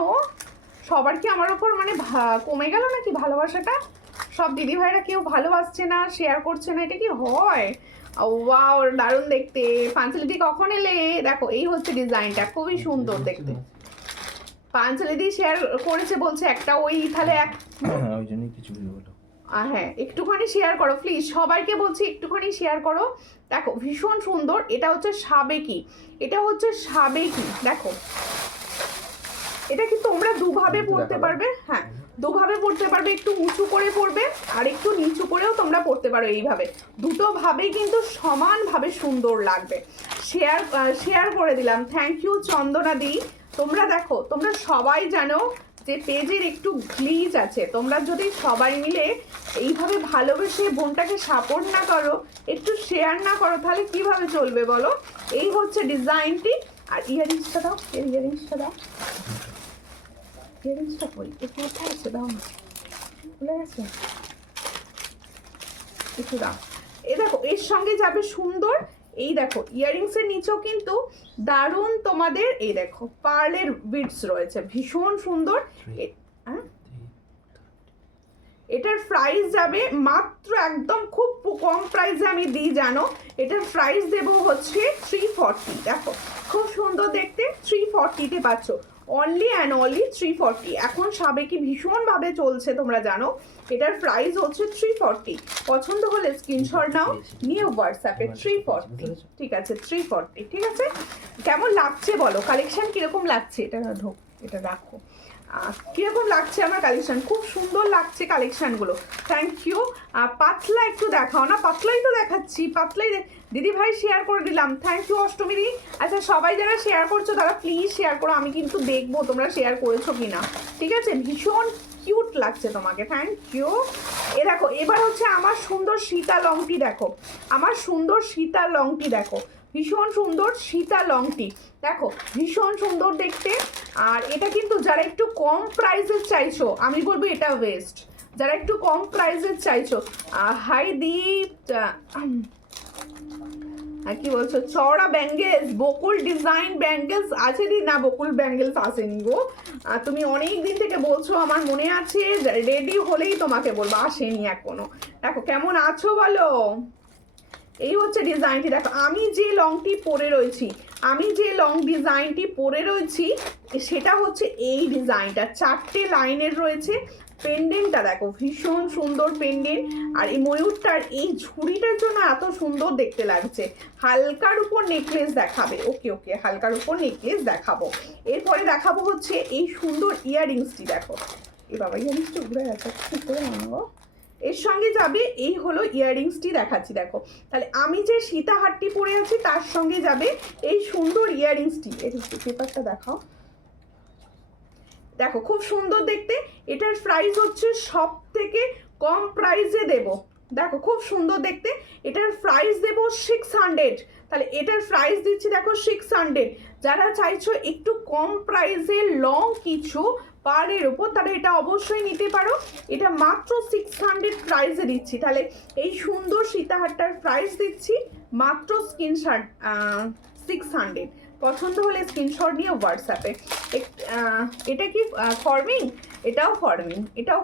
সবার কি আমার ওপর মানে কমে গেল নাকি ভালোবাসাটা? সব দিদিভাইরা কেউ ভালোবাসছে না, শেয়ার করছে না, এটা কি হয়? ওয়াও দারুণ দেখতে। পাঞ্চালিদি কখন এলে? দেখো এই হচ্ছে ডিজাইনটা, খুবই সুন্দর দেখতে। পাঞ্চালিদি শেয়ার করেছে বলছে একটা, ওই তাহলে এক, ওই জন্যই কিছু বলো। হ্যাঁ একটুখানি শেয়ার করো প্লিজ, সবাইকে বলছি একটুখানি শেয়ার করো। দেখো ভীষণ সুন্দর, এটা হচ্ছে সাবেকি, এটা হচ্ছে সাবেকি। দেখো এটা কি তোমরা দুভাবে পড়তে পারবে, হ্যাঁ দুভাবে পড়তে পারবে, একটু উঁচু করে পড়বে আর একটু নিচু করেও তোমরা পড়তে পারো, এইভাবে দুটো ভাবেই কিন্তু সমানভাবে সুন্দর লাগবে। শেয়ার করে দিলাম, থ্যাংক ইউ চন্দনা দি। তোমরা দেখো, তোমরা সবাই জানো যে পেজের একটু গ্লিচ আছে, তোমরা যদি সবাই মিলে এইভাবে ভালোবেসে বোনটাকে সাপোর্ট না করো, একটু শেয়ার না করো, তাহলে কিভাবে চলবে বলো? এই হচ্ছে ডিজাইনটি। আর ইয়ারিংসটা দাও, ইয়ারিংসটা দাও, ইয়ারিংসটা কই, একটু কোথায় আছে, দাও না, ভুলে গেছে, একটু দাও। এ দেখো এর সঙ্গে যাবে সুন্দর, এই দেখো ইয়ারিংসের নিচেও কিন্তু দারুণ তোমাদের এই দেখো পার্লের বিটস রয়েছে, ভীষণ সুন্দর। এটার প্রাইস যাবে মাত্র একদম খুব কম প্রাইসে আমি দিই জানো, এটার প্রাইস দেবো হচ্ছে 340। দেখো খুব সুন্দর দেখতে, 340-তে পাচ্ছ, অনলি অ্যান্ড অনলি 340। এখন সাবেকি ভীষণভাবে চলছে তোমরা জানো, এটার প্রাইস হচ্ছে 340। পছন্দ হলে স্ক্রিনশট নাও, নিয়ে হোয়াটসঅ্যাপে 340। ঠিক আছে 340, ঠিক আছে। কেমন লাগছে বলো, কালেকশন কিরকম লাগছে? এটা ঢোক, এটা রাখো, কিরকম লাগছে আমার কালেকশন? খুব সুন্দর লাগছে কালেকশনগুলো, থ্যাংক ইউ। পাতলা একটু দেখাও না, পাতলাই তো দেখাচ্ছি, পাতলাই দিদি ভাই শেয়ার করে দিলাম, থ্যাংক ইউ অষ্টমীদি। আচ্ছা সবাই যারা শেয়ার করছো তারা প্লিজ শেয়ার করো, আমি কিন্তু দেখবো তোমরা শেয়ার করেছো কিনা, ঠিক আছে। ভীষণ কিউট লাগছে তোমাকে, থ্যাংক ইউ। এ দেখো এবার হচ্ছে আমার সুন্দর সীতা লংটি, দেখো আমার সুন্দর সীতা লংটি, দেখো ভীষণ সুন্দর সীতা লংটি, দেখো ভীষণ সুন্দর দেখতে। আর এটা কিন্তু যারা একটু কম প্রাইসের চাইছো, আমি বলবো এটা বেস্ট, যারা একটু কম প্রাইসের চাইছো। হাই দীপ, কি বলছো, চওড়া ব্যাঙ্গেলস, বকুল ডিজাইন ব্যাঙ্গেলস আছে দি? না, বকুল ব্যাঙ্গেলস আসেনি গো। তুমি অনেক দিন থেকে বলছো, আমার মনে আছে, রেডি হলেই তোমাকে বলবো, আসেনি এখনো। দেখো কেমন আছো বলো। এই হচ্ছে ডিজাইনটি। দেখো আমি যে লংটি পরে রয়েছি, সেটা হচ্ছে এই ডিজাইনটা, 4টে লাইনের রয়েছে। পেন্ডেন্টটা দেখো ভীষণ সুন্দর পেন্ডেন্ট, আর এই ময়ূরটার এই ঝুড়িটার জন্য এত সুন্দর দেখতে লাগছে। হালকার উপর নেকলেস দেখাবে, ওকে হালকার উপর নেকলেস দেখাবো। এরপরে দেখাবো হচ্ছে এই সুন্দর ইয়াররিংসটি। দেখো এ বাবা, ইয়াররিংসটা ঘুরে গেছে, ঠিক করে আনবো। এর সঙ্গে যাবে এই হলো ইয়াররিংসটি দেখাচ্ছি। দেখো তাহলে আমি যে সীতাহারটি পরে আছি তার সঙ্গে যাবে এই সুন্দর ইয়াররিংসটি। একটু পেপারটা দেখাও। দেখো খুব সুন্দর দেখতে। এটার প্রাইস হচ্ছে সব থেকে কম প্রাইসে দেব। দেখো খুব সুন্দর দেখতে, এটার প্রাইস দেব 600। তাহলে এটার প্রাইস দিচ্ছি দেখো 600। যারা চাইছো একটু কম প্রাইসে লং কিছু পাড়ের উপর, তাহলে এটা অবশ্যই নিতে পারো। এটা মাত্র 600 প্রাইসে দিচ্ছি। তাহলে এই সুন্দর সীতাহারটার প্রাইস দিচ্ছি মাত্র স্ক্রিনশট 600। পছন্দ হলে স্ক্রিনশট নিয়ে হোয়াটসঅ্যাপে। এটা কি ফর্মিং? এটাও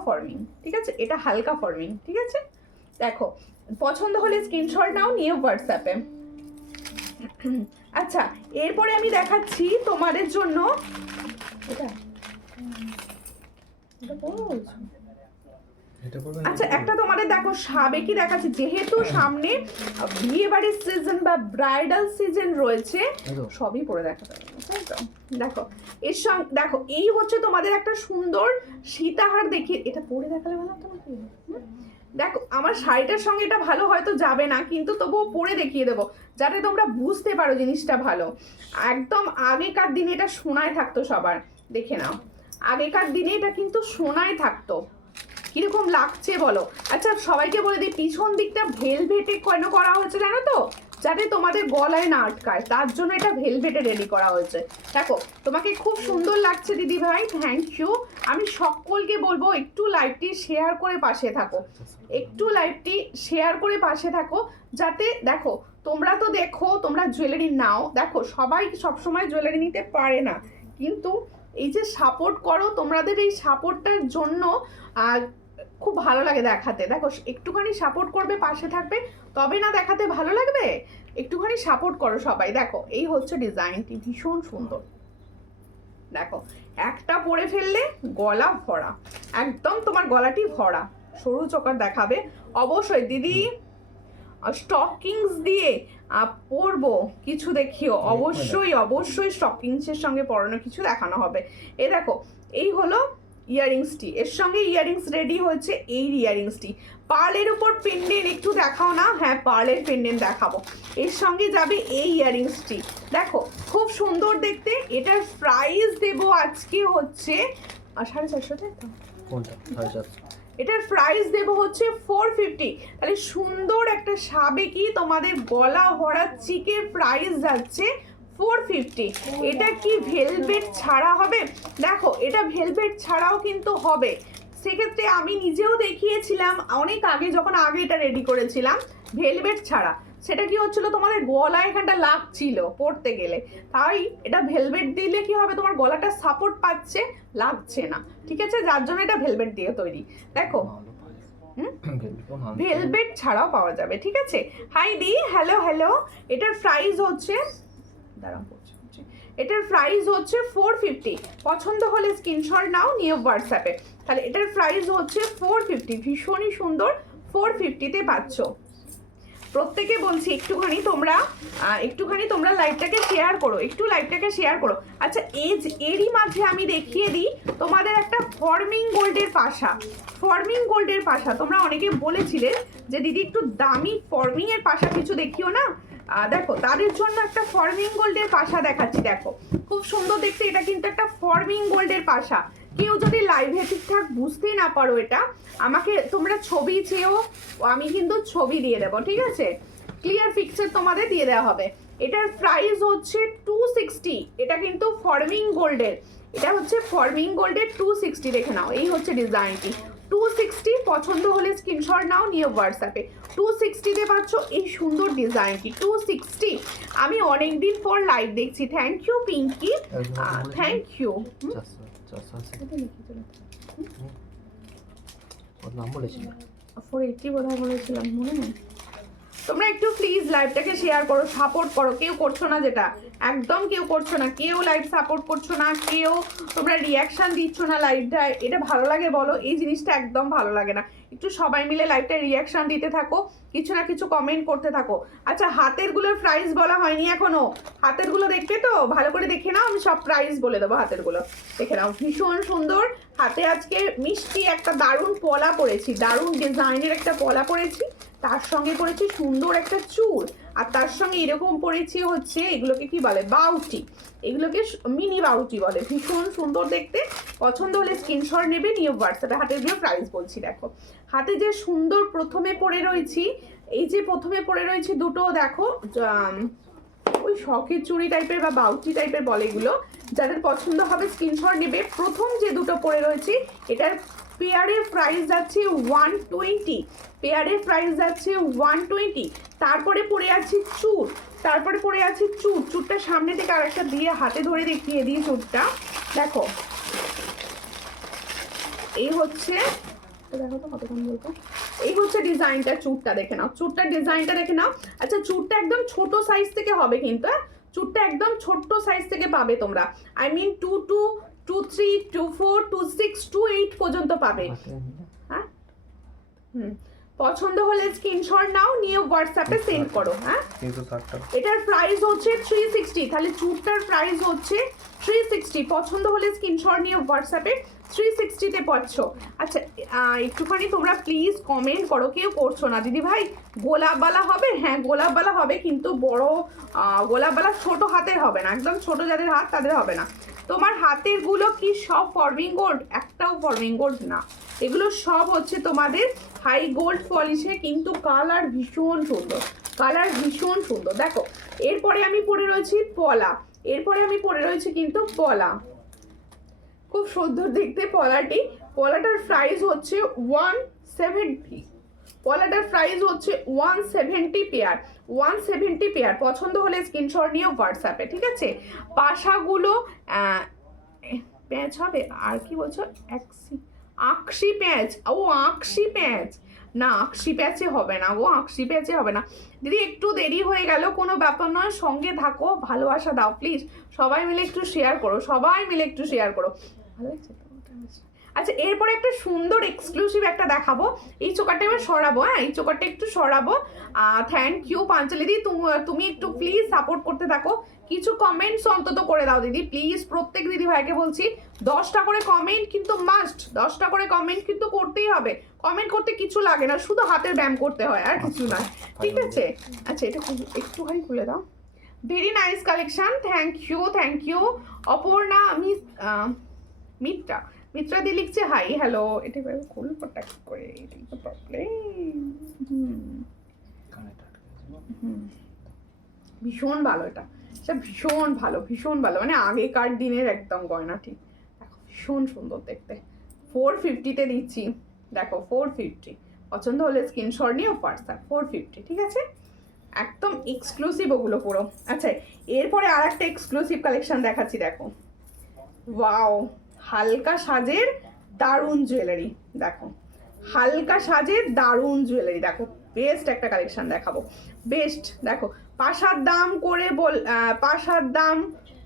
ফর্মিং, ঠিক আছে, এটা হালকা ফর্মিং, ঠিক আছে। দেখো পছন্দ হলে স্ক্রিনশট নাও, নিয়ে হোয়াটসঅ্যাপে। আচ্ছা এরপরে আমি দেখাচ্ছি তোমাদের জন্য, আচ্ছা একটা তোমাদের দেখো সাবেকি দেখাচ্ছি, যেহেতু সামনে বিয়ে বাড়ির সিজন বা ব্রাইডাল সিজন রয়েছে, সবই পরে দেখাতে হবে, তাই তো। দেখো এর সঙ্গে দেখো এই হচ্ছে তোমাদের একটা সুন্দর সীতাহার দেখিয়ে, এটা পরে দেখালে ভালো তোমাকে। দেখো আমার শাড়িটার সঙ্গে এটা ভালো হয়তো যাবে না, কিন্তু তবুও পরে দেখিয়ে দেবো যাতে তোমরা বুঝতে পারো জিনিসটা ভালো। একদম আগেকার দিনে এটা সোনায় থাকতো সবার, দেখে নাও, আগেকার দিনে এটা কিন্তু সোনায় থাকতো। কিরকম লাগছে বলো। আচ্ছা সবাইকে বলে দিই, পিছন দিকটা ভেলভেটে কেন করা হয়েছে জানো তো? যাতে তোমাদের গলায় না আটকায়, তার জন্য এটা ভেলভেটে রেডি করা হয়েছে। দেখো তোমাকে খুব সুন্দর লাগছে দিদি ভাই, থ্যাংক ইউ। আমি সকলকে বলবো একটু লাইভটি শেয়ার করে পাশে থাকো, যাতে দেখো তোমরা তো দেখো, তোমরা জুয়েলারি নাও, দেখো সবাই সবসময় জুয়েলারি নিতে পারে না, কিন্তু এই যে সাপোর্ট করো, তোমাদের এই সাপোর্টটার জন্য খুব ভালো লাগে দেখাতে। দেখো একটুখানি সাপোর্ট করবে, পাশে থাকবে, তবে না দেখাতে ভালো লাগবে। একটুখানি সাপোর্ট করো সবাই। দেখো এই হচ্ছে ডিজাইনটি, ভীষণ সুন্দর। দেখো একটা পরে ফেললে গলা ভরা, একদম তোমার গলাটি ভরা, সরু চোকার দেখাবে অবশ্যই। দিদি স্টকিংস দিয়ে পরবো কিছু দেখিও, অবশ্যই স্টকিংসের সঙ্গে পরানো কিছু দেখানো হবে। এই দেখো এই হলো ইয়াররিংসটি, এর সঙ্গে ইয়াররিংস রেডি হয়েছে। এই ইয়াররিংসটি পার্লের উপর পেন্ডেন্ট একটু দেখাও না। হ্যাঁ পার্লের পেন্ডেন্ট দেখাবো, এর সঙ্গে যাবে এই ইয়াররিংসটি। দেখো খুব সুন্দর দেখতে। এটার প্রাইস দেবো আজকে হচ্ছে 450, তাই তো? এটার প্রাইস দেবো হচ্ছে 450। তাহলে সুন্দর একটা সাবেকি তোমাদের গলা ভরা চিকের প্রাইস যাচ্ছে 450। এটা কি ভেলভেট ছাড়া হবে? দেখো এটা ভেলভেট ছাড়াও কিন্তু হবে, সেক্ষেত্রে আমি নিজেও দেখিয়েছিলাম অনেক আগে, যখন আগে এটা রেডি করেছিলাম ভেলভেট ছাড়া। সেটা কি হচ্ছিল, তোমাদের গলায় এখানটা লাগছিল পড়তে গেলে, তাই এটা ভেলভেট দিলে কি হবে, তোমার গলাটা সাপোর্ট পাচ্ছে, লাগছে না, ঠিক আছে, যার জন্য এটা ভেলভেট দিয়ে তৈরি। দেখো ভেলভেট ছাড়াও পাওয়া যাবে, ঠিক আছে। হাই দি, হ্যালো। এটার প্রাইস হচ্ছে, এটার প্রাইস হচ্ছে 450। পছন্দ হলে স্ক্রিনশট নাও, নিয়ে হোয়াটসঅ্যাপে। তাহলে এটার প্রাইস হচ্ছে 450, ভীষণই সুন্দর, 450-তে পাচ্ছ। প্রত্যেকে বলছি একটুখানি তোমরা লাইভটাকে শেয়ার করো। আচ্ছা এরই মাঝে আমি দেখিয়ে দিই তোমাদের একটা ফর্মিং গোল্ডের পাশা। তোমরা অনেকে বলেছিলে যে দিদি একটু দামি ফর্মিং এর পাশা কিছু দেখিও না। দেখো তাদের জন্য একটা ফর্মিং গোল্ডের পাশা দেখাচ্ছি। দেখো খুব সুন্দর দেখতে, এটা কিন্তু একটা ফর্মিং গোল্ডের পাশা। কেউ যদি লাইভে ঠিকঠাক বুঝতেই না পারো, এটা আমাকে তোমরা ছবি চেয়েও, আমি কিন্তু ছবি দিয়ে দেবো, ঠিক আছে, ক্লিয়ার পিকচার তোমাদের দিয়ে দেওয়া হবে। এটার প্রাইস হচ্ছে 260। এটা কিন্তু ফর্মিং গোল্ডের, এটা হচ্ছে ফর্মিং গোল্ডের 260। দেখে নাও এই হচ্ছে ডিজাইনটি, 260 পছন্দ হলে স্ক্রিনশট নাও, নিয়ে হোয়াটসঅ্যাপে। 260-তে পাচ্ছ এই সুন্দর ডিজাইনটি। 260 আমি অনেকদিন পর লাইভ দেখছি। Thank you Pinki, thank you. 480 বোধহয় বলেছিলাম, মনে নেই। তোমরা একটু প্লিজ লাইভটাকে শেয়ার করো, সাপোর্ট করো। কেউ করছো না, যেটা একদম কেউ করছো না, কেউ লাইভ সাপোর্ট করছো না, কেউ তোমরা রিয়াকশন দিচ্ছ না লাইভটা। এটা ভালো লাগে বলো? এই জিনিসটা একদম ভালো লাগে না। একটু সবাই মিলে লাইভটা রিয়াকশন দিতে থাকো, কিছু না কিছু কমেন্ট করতে থাকো। আচ্ছা, হাতেরগুলোর প্রাইস বলা হয়নি এখনো। হাতেরগুলো দেখবে তো, ভালো করে দেখে নাও, আমি সব প্রাইস বলে দেবো। হাতেরগুলো দেখে নাও, ভীষণ সুন্দর। হাতে আজকে মিষ্টি একটা দারুণ পলা পরেছি, দারুণ ডিজাইনের একটা পলা পরেছি, তার সঙ্গে পরেছি সুন্দর একটা চুল, আর তার সঙ্গে এরকম পরেছি হচ্ছে এগুলোকে কি বলে, বাউটি। এগুলোকে মিনি বাউটি বলে। ভীষণ সুন্দর দেখতে। পছন্দ হলে স্ক্রিনশট নেবে, নিয়ে হোয়াটসঅ্যাপে। হাতের গুলো প্রাইস বলছি, দেখো হাতে যে সুন্দর প্রথমে পরে রয়েছি, এই যে প্রথমে পরে রয়েছে দুটো, দেখো ওই শখের চুড়ি টাইপের বা বাউটি টাইপের বলে এগুলো। যাদের পছন্দ হবে স্ক্রিনশট নেবে। প্রথম যে দুটো পরে রয়েছে, এটার পেয়ারের প্রাইস যাচ্ছে 120, পেয়ারের প্রাইস যাচ্ছে 120। তারপরে পরে আছে চুড়, তারপরে পরে আছে চুড়। চুড়টা সামনে থেকে আরেকটা দিয়ে হাতে ধরে দেখিয়ে দিই চুড়টা, দেখো এই হচ্ছে, দেখো তো কতক্ষণ বলতো, এই হচ্ছে ডিজাইনটা। চুড়টা দেখে নাও, চুড়টার ডিজাইনটা দেখে নাও। আচ্ছা, চুড়টা একদম ছোট সাইজ থেকে হবে কিন্তু, চুড়টা একদম ছোট্ট সাইজ থেকে পাবে তোমরা। আই মিন 22, 23, 24, 26, 28 পর্যন্ত পাবে। হ্যাঁ, পছন্দ হলে স্ক্রিনশট নাও, নিয়ে হোয়াটসঅ্যাপে সেন্ড করো। হ্যাঁ, এটার প্রাইস হচ্ছে 360, তাহলে চুড়টার প্রাইস হচ্ছে 360। পছন্দ হলে স্ক্রিনশট নিয়ে হোয়াটসঅ্যাপে 360-তে পাচ্ছ। আচ্ছা, একটুখানি তোমরা প্লিজ কমেন্ট করো, কেউ করছো না। দিদি ভাই গোলাপবালা হবে? হ্যাঁ, গোলাপবালা হবে, কিন্তু বড় গোলাপবালা ছোট হাতের হবে না, একদম ছোট যাদের হাত তাদের হবে না। তোমার হাতের গুলো কি সব ফরমিং গোল্ড? একটাও ফরমিং গোল্ড না, এগুলো সব হচ্ছে তোমাদের হাই গোল্ড পলিশে, কিন্তু কালার ভীষণ সুন্দর, কালার ভীষণ সুন্দর। দেখো, এরপরে আমি পরে রয়েছি পলা, এরপরে আমি পরে রয়েছি কিন্তু পলা, খুব সুন্দর দেখতে পলাটি। পলাটার প্রাইস হচ্ছে 170, পলাটার প্রাইস হচ্ছে 170 পেয়ার, 170 পেয়ার। পছন্দ হলে স্ক্রিনশট নিয়ে হোয়াটসঅ্যাপে, ঠিক আছে? পাশাগুলো প্যাঁচ হবে, আর কি বলছো, আকশি প্যাঁচ, ও আকশি প্যাঁচ না, আকশি প্যাচে হবে না গো, আকশি প্যাচে হবে না। দিদি একটু দেরি হয়ে গেল, কোনো ব্যাপার নয়, সঙ্গে থাকো, ভালোবাসা দাও প্লিজ। সবাই মিলে একটু শেয়ার করো, সবাই মিলে একটু শেয়ার করো। ভালো লাগছে তো? আচ্ছা, এরপরে একটা সুন্দর এক্সক্লুসিভ একটা দেখাবো। এই চোকারটা এবার সরাবো, হ্যাঁ এই চোকারটা একটু সরাবো। থ্যাংক ইউ পাঞ্চালি দি, তুমি একটু প্লিজ সাপোর্ট করতে থাকো, কিছু কমেন্টস অন্তত করে দাও দিদি প্লিজ। প্রত্যেক দিদি ভাইকে বলছি 10টা করে কমেন্ট কিন্তু মাস্ট, 10টা করে কমেন্ট কিন্তু করতেই হবে। কমেন্ট করতে কিছু লাগে না, শুধু হাতের ব্যায়াম করতে হয়, আর কিছু না, ঠিক আছে? আচ্ছা, এটা একটুখানি খুলে দাও। Very nice collection, thank you, thank you. Aparna Mitra di লিখছে হাই হ্যালো। এটা খুলবোটা কি করে, এটাই তো প্রবলেম। ভীষণ ভালো, এটা ভীষণ ভালো, ভীষণ ভালো, মানে আগেকার দিনের একদম গয়না, ঠিক দেখো, ভীষণ সুন্দর দেখতে। 450-তে দিচ্ছি, দেখো 450। পছন্দ হলে স্ক্রিনশট নিয়ে হোয়াটসঅ্যাপ 450, ঠিক আছে? একদম এক্সক্লুসিভ ওগুলো পুরো। আচ্ছা, এরপরে আর একটা এক্সক্লুসিভ কালেকশন দেখাচ্ছি, দেখো ওয়াও, হালকা সাজের দারুণ জুয়েলারি। দেখো, হালকা সাজের দারুণ জুয়েলারি, দেখো বেস্ট একটা কালেকশন দেখাবো, বেস্ট। দেখো, পাশার দাম করে পাশার দাম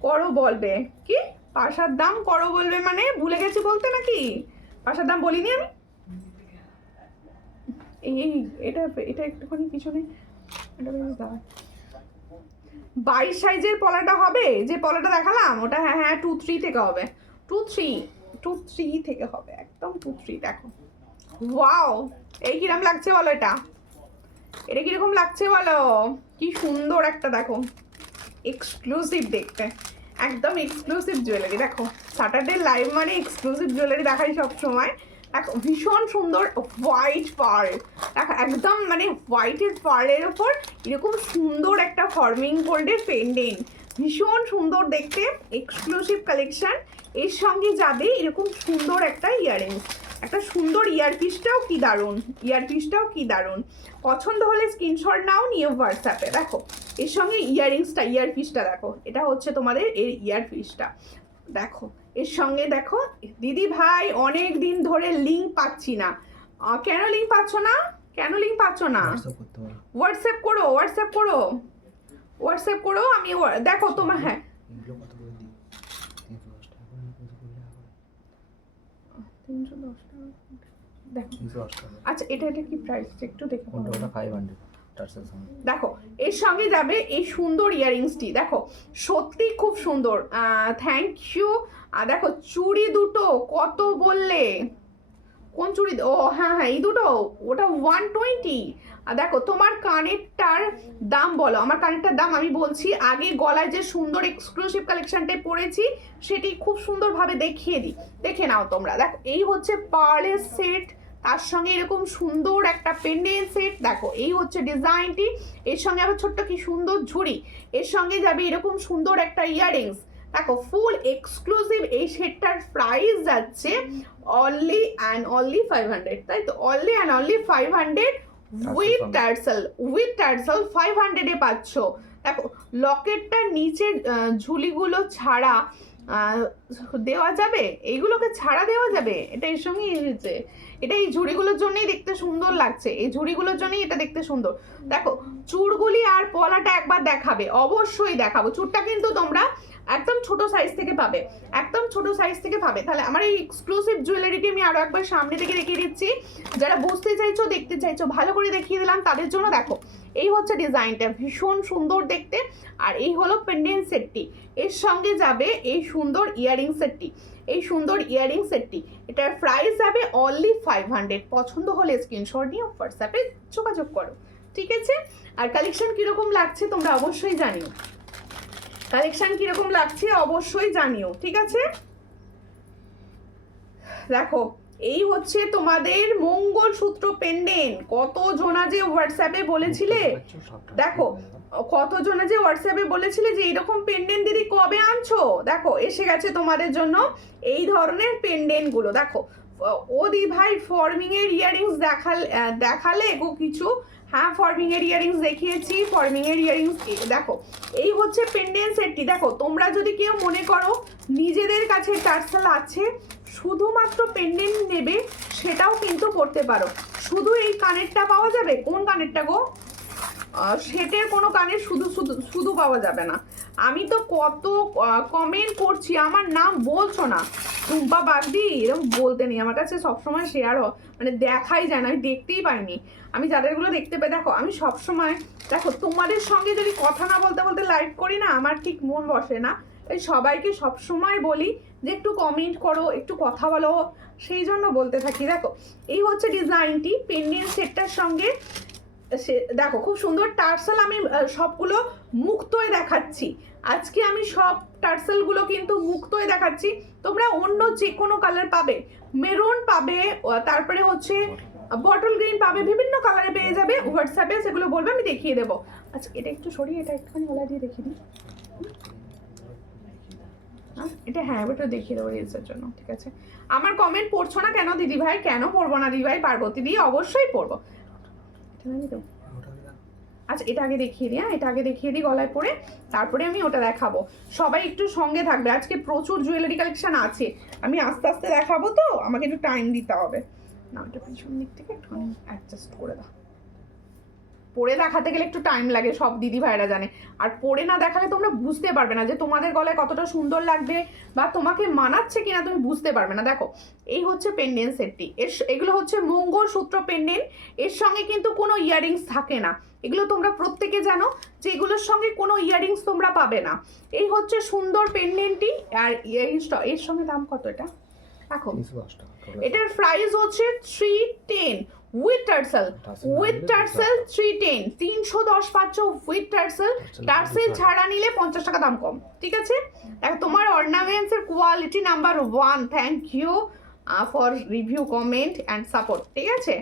করো বলবে কি, পাশার দাম করো বলবে মানে ভুলে গেছি বলতে নাকি? পাশার দাম বলিনি আমি। এই এটা একটুখানি পিছনে, এটা বেশ দাও। 22 সাইজের পলাটা হবে, যে পলাটা দেখালাম ওটা, হ্যাঁ 2-3 থেকে হবে, 2-3 থেকে হবে, একদম 2-3। দেখো ওয়াও, এই কিরকম লাগছে বলো, এটা কিরকম লাগছে বলো, কি সুন্দর একটা, দেখো এক্সক্লুসিভ দেখতে, একদম এক্সক্লুসিভ জুয়েলারি। দেখো, স্যাটারডে লাইভ মানে এক্সক্লুসিভ জুয়েলারি দেখাই সব সময়। দেখো, ভীষণ সুন্দর হোয়াইট পার্ল, দেখো একদম মানে হোয়াইটের পার্লের ওপর এরকম সুন্দর একটা ফর্মিং গোল্ডের পেন্ডেন্ট, ভীষণ সুন্দর দেখতে, এক্সক্লুসিভ কালেকশন। এর সঙ্গে যাবে এরকম সুন্দর একটা ইয়াররিংস, একটা সুন্দর ইয়ারপিসটাও কি দারুণ, ইয়ারপিসটাও কি দারুণ। পছন্দ হলে স্ক্রিনশট নাও, নিয়ে হোয়াটসঅ্যাপে। দেখো এর সঙ্গে ইয়াররিংসটা, ইয়ারপিসটা দেখো, এটা হচ্ছে তোমাদের এর ইয়ারপিসটা। দেখো এর সঙ্গে দেখো দিদি ভাই অনেক দিন ধরে লিঙ্ক পাচ্ছি না। কেন লিঙ্ক পাচ্ছ না? কেন লিঙ্ক পাচ্ছ না? হোয়াটসঅ্যাপ করো, হোয়াটসঅ্যাপ করো, হোয়াটসঅ্যাপ করো। আমি দেখো তোমার, হ্যাঁ 310 টাকা দেখো। আচ্ছা এটা কি প্রাইস একটু দেখো। 500 টার্সেল সঙ্গে। দেখো এর সঙ্গে যাবে এই সুন্দর ইয়াররিংসটি, দেখো সত্যি খুব সুন্দর। Thank you. দেখো চুড়ি দুটো কত বললে? কোন চুড়ি? ও হ্যাঁ হ্যাঁ এই দুটো, ওটা 120। দেখো তোমার কানেরটার দাম বলো। আমার কানেরটার দাম আমি বলছি, আগে গলায় যে সুন্দর এক্সক্লুসিভ কালেকশনটা পরেছি সেটি খুব সুন্দরভাবে দেখিয়ে দিই, দেখে নাও তোমরা। দেখো এই হচ্ছে পার্লের সেট, তার সঙ্গে এরকম সুন্দর একটা পেন্ডেন্ট সেট। দেখো এই হচ্ছে ডিজাইনটি, এর সঙ্গে আবার ছোট্ট কি সুন্দর ঝুড়ি, এর সঙ্গে যাবে এরকম সুন্দর একটা ইয়াররিংস। দেখো ফুল এক্সক্লুসিভ এই সেটটার প্রাইস যাচ্ছে অনলি অ্যান্ড অনলি 500, তাই তো? Only and only 500 with tassel, with tassel 500 এ পাচ্ছ। দেখো লকেটটার নিচের ঝুলিগুলো ছাড়া দেওয়া যাবে, এইগুলোকে ছাড়া দেওয়া যাবে, এটা এর সঙ্গে এসেছে। এটা এই ঝুড়িগুলোর জন্যই দেখতে সুন্দর লাগছে, এই ঝুড়িগুলোর জন্যই এটা দেখতে সুন্দর। দেখো চুড়গুলি আর পলাটা একবার দেখাবে, অবশ্যই দেখাবো। চুড়টা কিন্তু তোমরা একদম ছোট সাইজ থেকে পাবে, একদম ছোট সাইজ থেকে পাবে। তাহলে আমার এই এক্সক্লুসিভ জুয়েলারিটি আমি আরো একবার সামনে থেকে দেখিয়ে দিচ্ছি, যারা বুঝতে চাইছো, দেখতে চাইছো, ভালো করে দেখিয়ে দিলাম তাদের জন্য। দেখো এই হচ্ছে ডিজাইনটা, ভীষণ সুন্দর দেখতে। আর এই হলো পেন্ডেন্ট সেটটি, এর সঙ্গে যাবে এই সুন্দর ইয়ারিং সেটটি, এই সুন্দর ইয়ারিং সেটটি। এটার প্রাইস যাবে অনলি 500। পছন্দ হলে স্ক্রিনশট নিয়ে হোয়াটসঅ্যাপে যোগাযোগ করো, ঠিক আছে? আর কালেকশন কিরকম লাগছে তোমরা অবশ্যই জানিও, কালেকশন কিরকম লাগছে অবশ্যই জানিও, ঠিক আছে? দেখো এই হচ্ছে তোমাদের মঙ্গলসূত্র পেন্ডেন্ট। কত জনা যে হোয়াটসঅ্যাপে বলেছিলে, দেখো কত জনা যে হোয়াটসঅ্যাপে বলেছিলে যে এইরকম পেন্ডেন্ট দিদি কবে আনছো, দেখো এসে গেছে তোমাদের জন্য এই ধরনের পেন্ডেন্ট গুলো। দেখো ও দি ভাই ফর্মিং এর ইয়াররিংস দেখালে গো কিছু। হ্যাঁ ফর্মিং এর ইয়াররিংস দেখিয়েছি, ফর্মিং এর ইয়াররিংস। দেখো এই হচ্ছে পেন্ডেন্ট সেটটি। দেখো তোমরা যদি কেউ মনে করো নিজেদের কাছে টার্সেল আছে, শুধুমাত্র পেন্ডেন্ট নেবে, সেটাও কিন্তু করতে পারো। শুধু এই কানেরটা পাওয়া যাবে, কোন কানেরটা গো? সেটের কোনো কানের শুধু শুধু শুধু পাওয়া যাবে না। আমি তো কত কমেন্ট করছি, আমার নাম বলছো না। টুম্পা বাগদি এরকম বলতে নেই, আমার কাছে সবসময় শেয়ার মানে দেখাই যায় না, আমি দেখতেই পাইনি। আমি যাদেরগুলো দেখতে পাই, দেখো আমি সবসময়, দেখো তোমাদের সঙ্গে যদি কথা না বলতে বলতে লাইভ করি না, আমার ঠিক মন বসে না। এই সবাইকে সবসময় বলি যে একটু কমেন্ট করো, একটু কথা বলো, সেই জন্য বলতে থাকি। দেখো এই হচ্ছে ডিজাইনটি পেন্ডেন্ট সেটটার সঙ্গে। দেখো খুব সুন্দর টার্সেল, আমি সবগুলো মুক্তই দেখাচ্ছি আজকে, আমি সব টার্সেলগুলো কিন্তু মুক্তই দেখাচ্ছি। তোমরা অন্য যে কোনো কালার পাবে, মেরুন পাবে, তারপরে হচ্ছে বটল গ্রিন পাবে, বিভিন্ন কালারে পেয়ে যাবে। হোয়াটসঅ্যাপে সেগুলো বলবে, আমি দেখিয়ে দেবো। আচ্ছা এটা একটু সরিয়ে, এটা একটুখানি গলা দিয়ে দেখিয়ে দিই। এটা হ্যাঁ এটা দেখিয়ে দেবো রিলসের জন্য, ঠিক আছে? আমার কমেন্ট পড়ছো না কেন দিদি ভাই? কেন পড়বো না দিদি ভাই? পার্বতী দিয়ে অবশ্যই পড়বো। আচ্ছা এটা আগে দেখিয়ে দিই, হ্যাঁ এটা আগে দেখিয়ে দিই গলায় পরে, তারপরে আমি ওটা দেখাবো। সবাই একটু সঙ্গে থাকবে, আজকে প্রচুর জুয়েলারি কালেকশন আছে, আমি আস্তে আস্তে দেখাবো, তো আমাকে একটু টাইম দিতে হবে। না ওটা পিছন দিক থেকে একটুখানি অ্যাডজাস্ট করে দাও। পরে দেখাতে গেলে একটু টাইম লাগে, সব দিদি ভাইরা জানে। আর পরে না দেখালে তোমরা বুঝতে পারবে না যে তোমাদের গলায় কতটা সুন্দর লাগবে বা তোমাকে মানাচ্ছে কিনা, তুমি বুঝতে পারবে না। দেখো এই হচ্ছে পেন্ডেন্ট সেটটি, এগুলো হচ্ছে মঙ্গলসূত্র পেন্ডেন্ট, এর সঙ্গে কিন্তু কোনো ইয়াররিংস থাকে না। এগুলো তোমরা প্রত্যেকে জানো যে এগুলোর সঙ্গে কোনো ইয়াররিংস তোমরা পাবে না। এই হচ্ছে সুন্দর পেন্ডেন্টটি। আর ইয়াররিংসটা এর সঙ্গে দাম কত এটা? এখন এটার প্রাইস হচ্ছে 310 উইথ টার্সেল, উইথ টার্সেল 310, 310 পাচ্ছ উইথ টার্সেল। টার্সেল ছাড়া নিলে 50 টাকা দাম কম, ঠিক আছে? দেখো তোমার অর্নামেন্টস এর quality number 1। Thank you for review, comment and support, ঠিক আছে?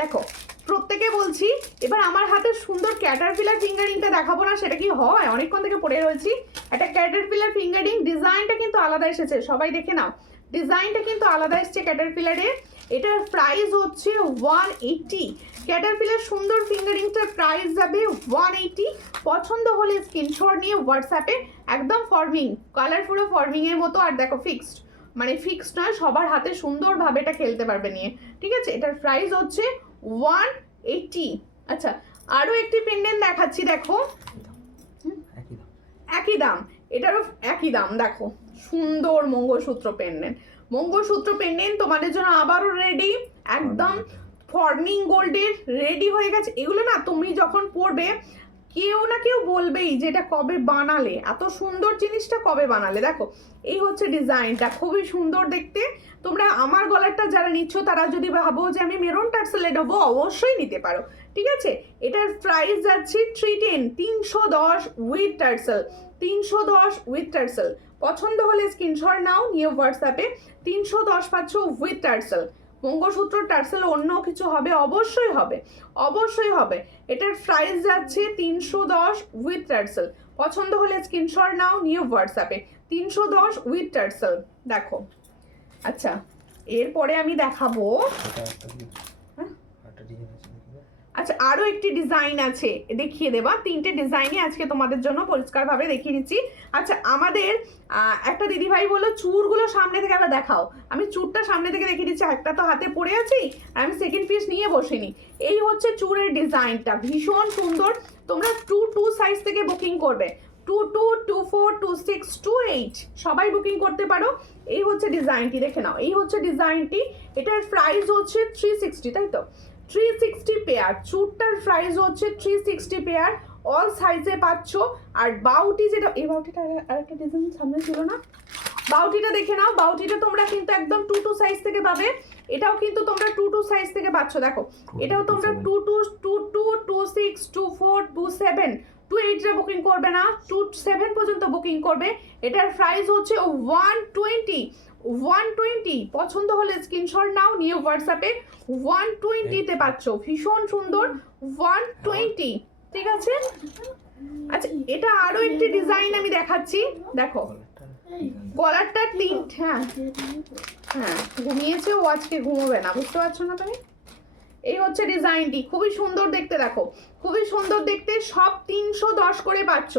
দেখো প্রত্যেকে বলছি, এবার আমার হাতে সুন্দর ক্যাটারপিলার ফিঙ্গারিংটা দেখাবো না, সেটা কি হয়? অনেকক্ষণ থেকে পড়ে রয়েছি। একটা ক্যাটারপিলার ফিঙ্গারিং, ডিজাইনটা কিন্তু আলাদা এসেছে, সবাই দেখে নাও। ডিজাইনটা কিন্তু আলাদা এসছে ক্যাটারপিলারে। এটার প্রাইস হচ্ছে 180। ক্যাটারপিলার সুন্দর ফিঙ্গারিংটার প্রাইস যাবে 180। পছন্দ হলে স্ক্রিনশট নিয়ে হোয়াটসঅ্যাপে একদম ফর্মিং, কালার পুরো ফর্মিংয়ের মতো। আর দেখো ফিক্সড, মানে ফিক্সড নয়, সবার হাতে সুন্দরভাবে এটা খেলতে পারবে নিয়ে, ঠিক আছে। এটার প্রাইস হচ্ছে 180। আচ্ছা, আরও একটি পেন্ডেন্ট দেখাচ্ছি, দেখো একই দাম। একই দাম, এটারও একই দাম। দেখো সুন্দর মঙ্গলসূত্র পেন্ডেন্ট, মঙ্গলসূত্র পেন্ডেন্ট তোমাদের জন্য আবারও রেডি, একদম ফর্মিং গোল্ডের রেডি হয়ে গেছে। এগুলো না তুমি যখন পরবে কেউ না কেউ বলবেই যে এটা কবে বানালে, এত সুন্দর জিনিসটা কবে বানালে। দেখো এই হচ্ছে ডিজাইনটা, খুবই সুন্দর দেখতে। তোমরা আমার গলারটা যারা নিচ্ছ তারা যদি ভাবো যে আমি মেরুন টার্সেলে নেবো, অবশ্যই নিতে পারো, ঠিক আছে। এটার প্রাইস যাচ্ছে 310, 310 উইথ টার্সেল, 310 উইথ টার্সেল। পছন্দ হলে স্ক্রিনশট নাও, নিয়ে হোয়াটসঅ্যাপে 310 পাচ্ছ উইথ টার্সেল। মঙ্গলসূত্র টার্সেল অন্য কিছু হবে, অবশ্যই হবে, অবশ্যই হবে। এটার প্রাইস যাচ্ছে 310 উইথ টার্সেল। পছন্দ হলে স্ক্রিনশট নাও, নিয়ে হোয়াটসঅ্যাপে 310 উইথ টার্সেল। দেখো আচ্ছা, এরপরে আমি দেখাবো, আচ্ছা আরও একটি ডিজাইন আছে, দেখিয়ে দেবা। তিনটে ডিজাইনই আজকে তোমাদের জন্য পরিষ্কারভাবে দেখিয়ে নিচ্ছি। আচ্ছা, আমাদের একটা দিদিভাই বললো চুড়গুলো সামনে থেকে আবার দেখাও। আমি চুড়টা সামনে থেকে দেখিয়ে দিচ্ছি, একটা তো হাতে পড়ে আছি, আমি সেকেন্ড পিস নিয়ে বসিনি। এই হচ্ছে চুড়ের ডিজাইনটা, ভীষণ সুন্দর। তোমরা 2 সাইজ থেকে বুকিং করবে, 22, 24, 26, 28 সবাই বুকিং করতে পারো। এই হচ্ছে ডিজাইনটি, দেখে নাও, এই হচ্ছে ডিজাইনটি। এটার প্রাইস হচ্ছে 360, তাই তো 360 পেয়ার। চুটটার প্রাইস হচ্ছে 360 পেয়ার, অল সাইজে পাচ্ছ। আর বাউটি যেটা, এই বাউটিটা আরেকটা ডিজাইন সামনে ছিল না, বাউটিটা দেখে নাও। বাউটিটা তোমরা কিন্তু একদম 2 সাইজ থেকে পাবে, এটাও কিন্তু তোমরা 2 সাইজ থেকে পাচ্ছ। দেখো এটাও তোমরা 22, 22, 26, 24, 27, 28 বুকিং করবে না, 27 পর্যন্ত বুকিং করবে। এটার প্রাইস হচ্ছে 120, 120। পছন্দ হলে স্ক্রিনশট নাও, নিয়ে হোয়াটসঅ্যাপে 120-তে পাচ্ছ, ভীষণ সুন্দর 120, ঠিক আছে। আচ্ছা, এটা আরো একটি ডিজাইন আমি দেখাচ্ছি, দেখো গলারটা হ্যাঁ হ্যাঁ ঘুমিয়েছে ও, আজকে ঘুমোবে না, বুঝতে পারছো না তুমি। এই হচ্ছে ডিজাইনটি, খুবই সুন্দর দেখতে, দেখো খুবই সুন্দর দেখতে। সব 310 করে পাচ্ছ,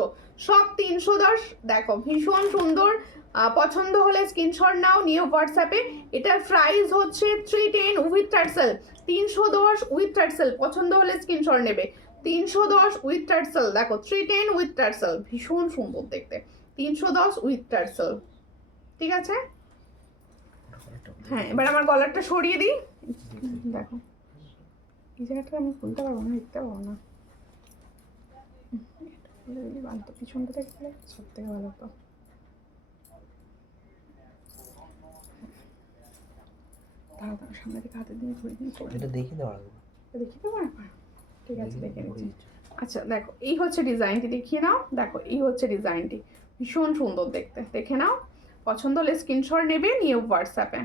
সব 310। দেখো ভীষণ সুন্দর। পছন্দ হলে স্ক্রিনশট নাও, নিয়ে হোয়াটসঅ্যাপে। এটার প্রাইস হচ্ছে 310 উইথ টার্সেল, 310 উইথ টার্সেল। পছন্দ হলে স্ক্রিনশট নেবে, 310 উইথ টার্সেল। দেখো 310 উইথ টার্সেল, ভীষণ সুন্দর দেখতে, 310 উইথ টার্সেল, ঠিক আছে। হ্যাঁ, এবার আমার গলারটা সরিয়ে দিই, দেখো এই জায়গাটা আমি খুলতে পারবো না, দেখতে পারবো না, ভালো তো পিছনটা দেখলে সব থেকে ভালো তো। তাড়াতাড়ি সামনে থেকে হাতে দিয়ে ঘুরে দিয়ে এটা দেখিয়ে দেওয়া লাগবে, দেখিয়ে দেবো একবার, ঠিক আছে দেখে নিচ্ছি। আচ্ছা দেখো এই হচ্ছে ডিজাইনটি, দেখিয়ে নাও। দেখো এই হচ্ছে ডিজাইনটি, ভীষণ সুন্দর দেখতে, দেখে নাও। পছন্দ হলে স্ক্রিনশট নেবে, নিয়ে হোয়াটসঅ্যাপে।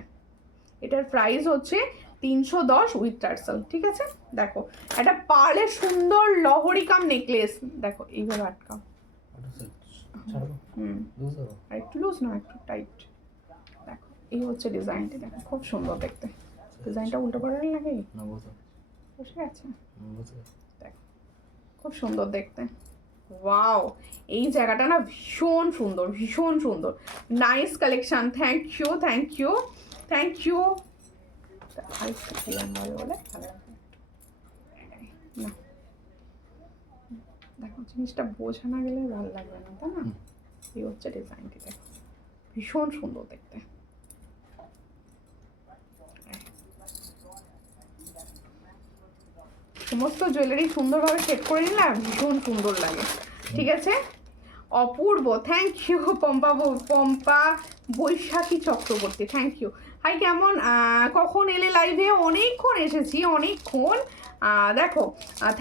এটার প্রাইস হচ্ছে 310 উইথ টার্সেল, ঠিক আছে। দেখো একটা পার্লের সুন্দর লহরি কাম নেকলেস, দেখো এইভাবে আটকাও, আর একটু লুজ না, একটু টাইট। দেখো এই হচ্ছে ডিজাইনটি, দেখো খুব সুন্দর দেখতে। ডিজাইনটা উল্টো করে লাগে না, বসে গেছে, দেখো খুব সুন্দর দেখতে। ওয়াও, এই জায়গাটা না ভীষণ সুন্দর, ভীষণ সুন্দর, nice collection. Thank you, thank you, thank you. বলে দেখো জিনিসটা বোঝা না গেলে ভালো লাগবে না, তাই না। এই হচ্ছে ডিজাইনটি, দেখো ভীষণ সুন্দর দেখতে। সমস্ত জুয়েলারি সুন্দরভাবে সেট করে নিলাম, ভীষণ সুন্দর লাগে, ঠিক আছে। অপূর্ব, thank you. Pampa Baishakhi Chakraborty, thank you. Hi, কেমন, কখন এলে লাইভে? অনেকক্ষণ এসেছি, অনেকক্ষণ। দেখো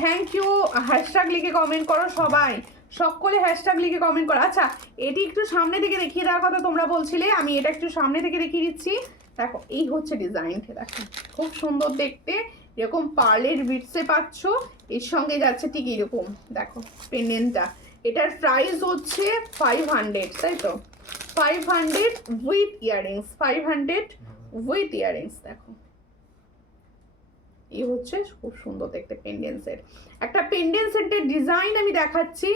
থ্যাংক ইউ। হ্যাশট্যাগ লিখে কমেন্ট করো সবাই, সকলে হ্যাশট্যাগ লিখে কমেন্ট করো। আচ্ছা, এটি একটু সামনে থেকে দেখিয়ে দেওয়ার কথা তোমরা বলছিলে, আমি এটা একটু সামনে থেকে দেখিয়ে দিচ্ছি। দেখো এই হচ্ছে ডিজাইনটা, দেখো খুব সুন্দর দেখতে। এরকম পার্লের বিটসে পাচ্ছ, এর সঙ্গে যাচ্ছে ঠিক এরকম, দেখো পেন্ডেন্টটা। এটার প্রাইস হচ্ছে 500, তাই তো 500 উইথ ইয়াররিংস, 500 উইথ ইয়াররিংস। দেখো এই হচ্ছে খুব সুন্দর দেখতে পেন্ডেন্ট সেট। একটা পেন্ডেন্ট সেটের ডিজাইন আমি দেখাচ্ছি।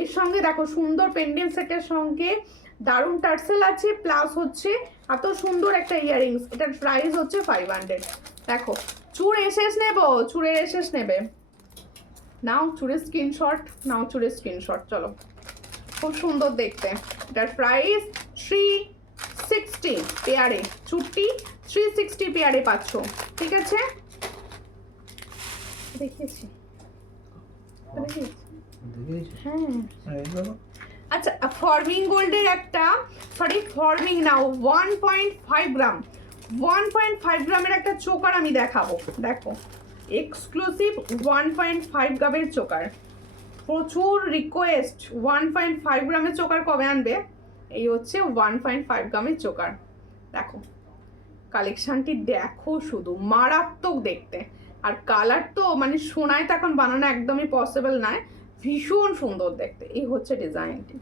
এর সঙ্গে দেখো সুন্দর পেন্ডেন্ট সেটের সঙ্গে দারুণ টার্সেল আছে, প্লাস হচ্ছে এত সুন্দর একটা ইয়াররিংস। এটার প্রাইস হচ্ছে 500। দেখো চুর এসেস নেব, চুরের এসেস নেবে, নাও চুরের স্ক্রিনশট, নাও চুরের স্ক্রিনশট। চলো, খুব সুন্দর দেখতে। এটার প্রাইস 360 পেয়ারে, চুটটি 360 পেয়ারে পাচ্ছ। ঠিক আছে, দেখিয়েছি হ্যাঁ। আচ্ছা, ফর্মিং গোল্ডের একটা, সরি ফর্মিং নাও 1.5 গ্রাম, 1.5 গ্রামের একটা চোকার আমি দেখাবো। দেখো এক্সক্লুসিভ 1.5 গ্রামের চোকার, প্রচুর রিকোয়েস্ট। 1.5 গ্রামের চোকার কবে আনবে? এই হচ্ছে 1.5 গ্রামের চোকার। দেখো কালেকশনটি দেখো, শুধু মারাত্মক দেখতে। আর কালার তো মানে সোনায় তো এখন বানানো একদমই পসিবল নয়, ভীষণ সুন্দর দেখতে। এই হচ্ছে ডিজাইনটি,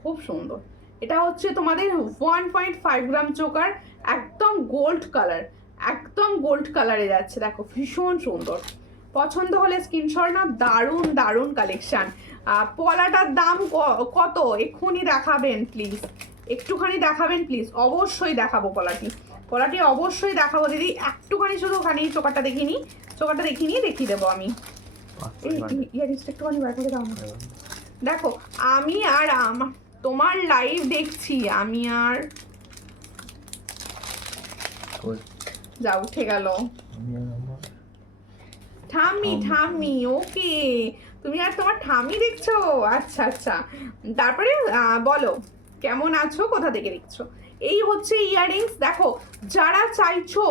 খুব সুন্দর। এটা হচ্ছে তোমাদের 1.5 গ্রাম চোকার, একদম গোল্ড কালার, একদম গোল্ড কালারে যাচ্ছে। দেখো ভীষণ সুন্দর, পছন্দ হলে স্ক্রিনশট নাও। দারুণ দারুণ কালেকশন। পলাটার দাম কত এক্ষুনি দেখাবেন প্লিজ, একটুখানি দেখাবেন প্লিজ। অবশ্যই দেখাবো পলাটি, পলাটি অবশ্যই দেখাবো দিদি। একটুখানি শুধু ওখানে চোকারটা দেখিনি, চোকারটা দেখিনি, দেখিয়ে দেবো আমি। ইয়ারিংসটা একটুখানি বার করে দাও না। দেখো আমি আর তোমার লাইভ দেখছি, আমি আর যা উঠে গেল ঠাম্মি, ঠাম্মি ওকে, তুমি আর তোমার ঠাম্মি দেখছো। আচ্ছা আচ্ছা, তারপরে বলো কেমন আছো, কোথা থেকে দেখছো। এই হচ্ছে ইয়াররিংস। দেখো যারা চাইছো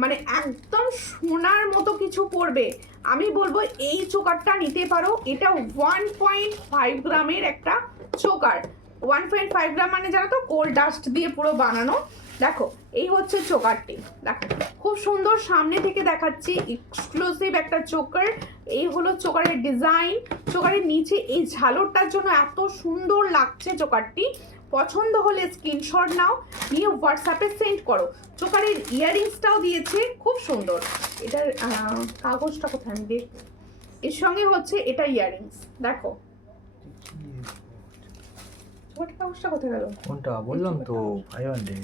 মানে একদম সোনার মতো কিছু পড়বে, আমি বলবো এই চোকারটা নিতে পারো। এটা 1.5 গ্রামের একটা চোকার। 1.5 গ্রাম মানে জানো তো গোল্ড ডাস্ট দিয়ে পুরো বানানো। দেখো এই হচ্ছে চোকারটি, দেখো খুব সুন্দর সামনে থেকে দেখাচ্ছি, এক্সক্লুসিভ একটা চোকার। এই হলো চোকারের ডিজাইন। চোকারের নিচে এই ঝালরটার জন্য এত সুন্দর লাগছে চোকারটি। পছন্দ হলে স্ক্রিনশট নাও, নিয়ে হোয়াটসঅ্যাপে সেন্ড করো। চোকারের ইয়াররিংসটাও দিয়েছে, খুব সুন্দর। এটার কাগজটা কোথায় আমি দেখ, এর সঙ্গে হচ্ছে এটা ইয়াররিংস। দেখো কাগজটা কোথায় গেল? কোনটা বললাম তো 500।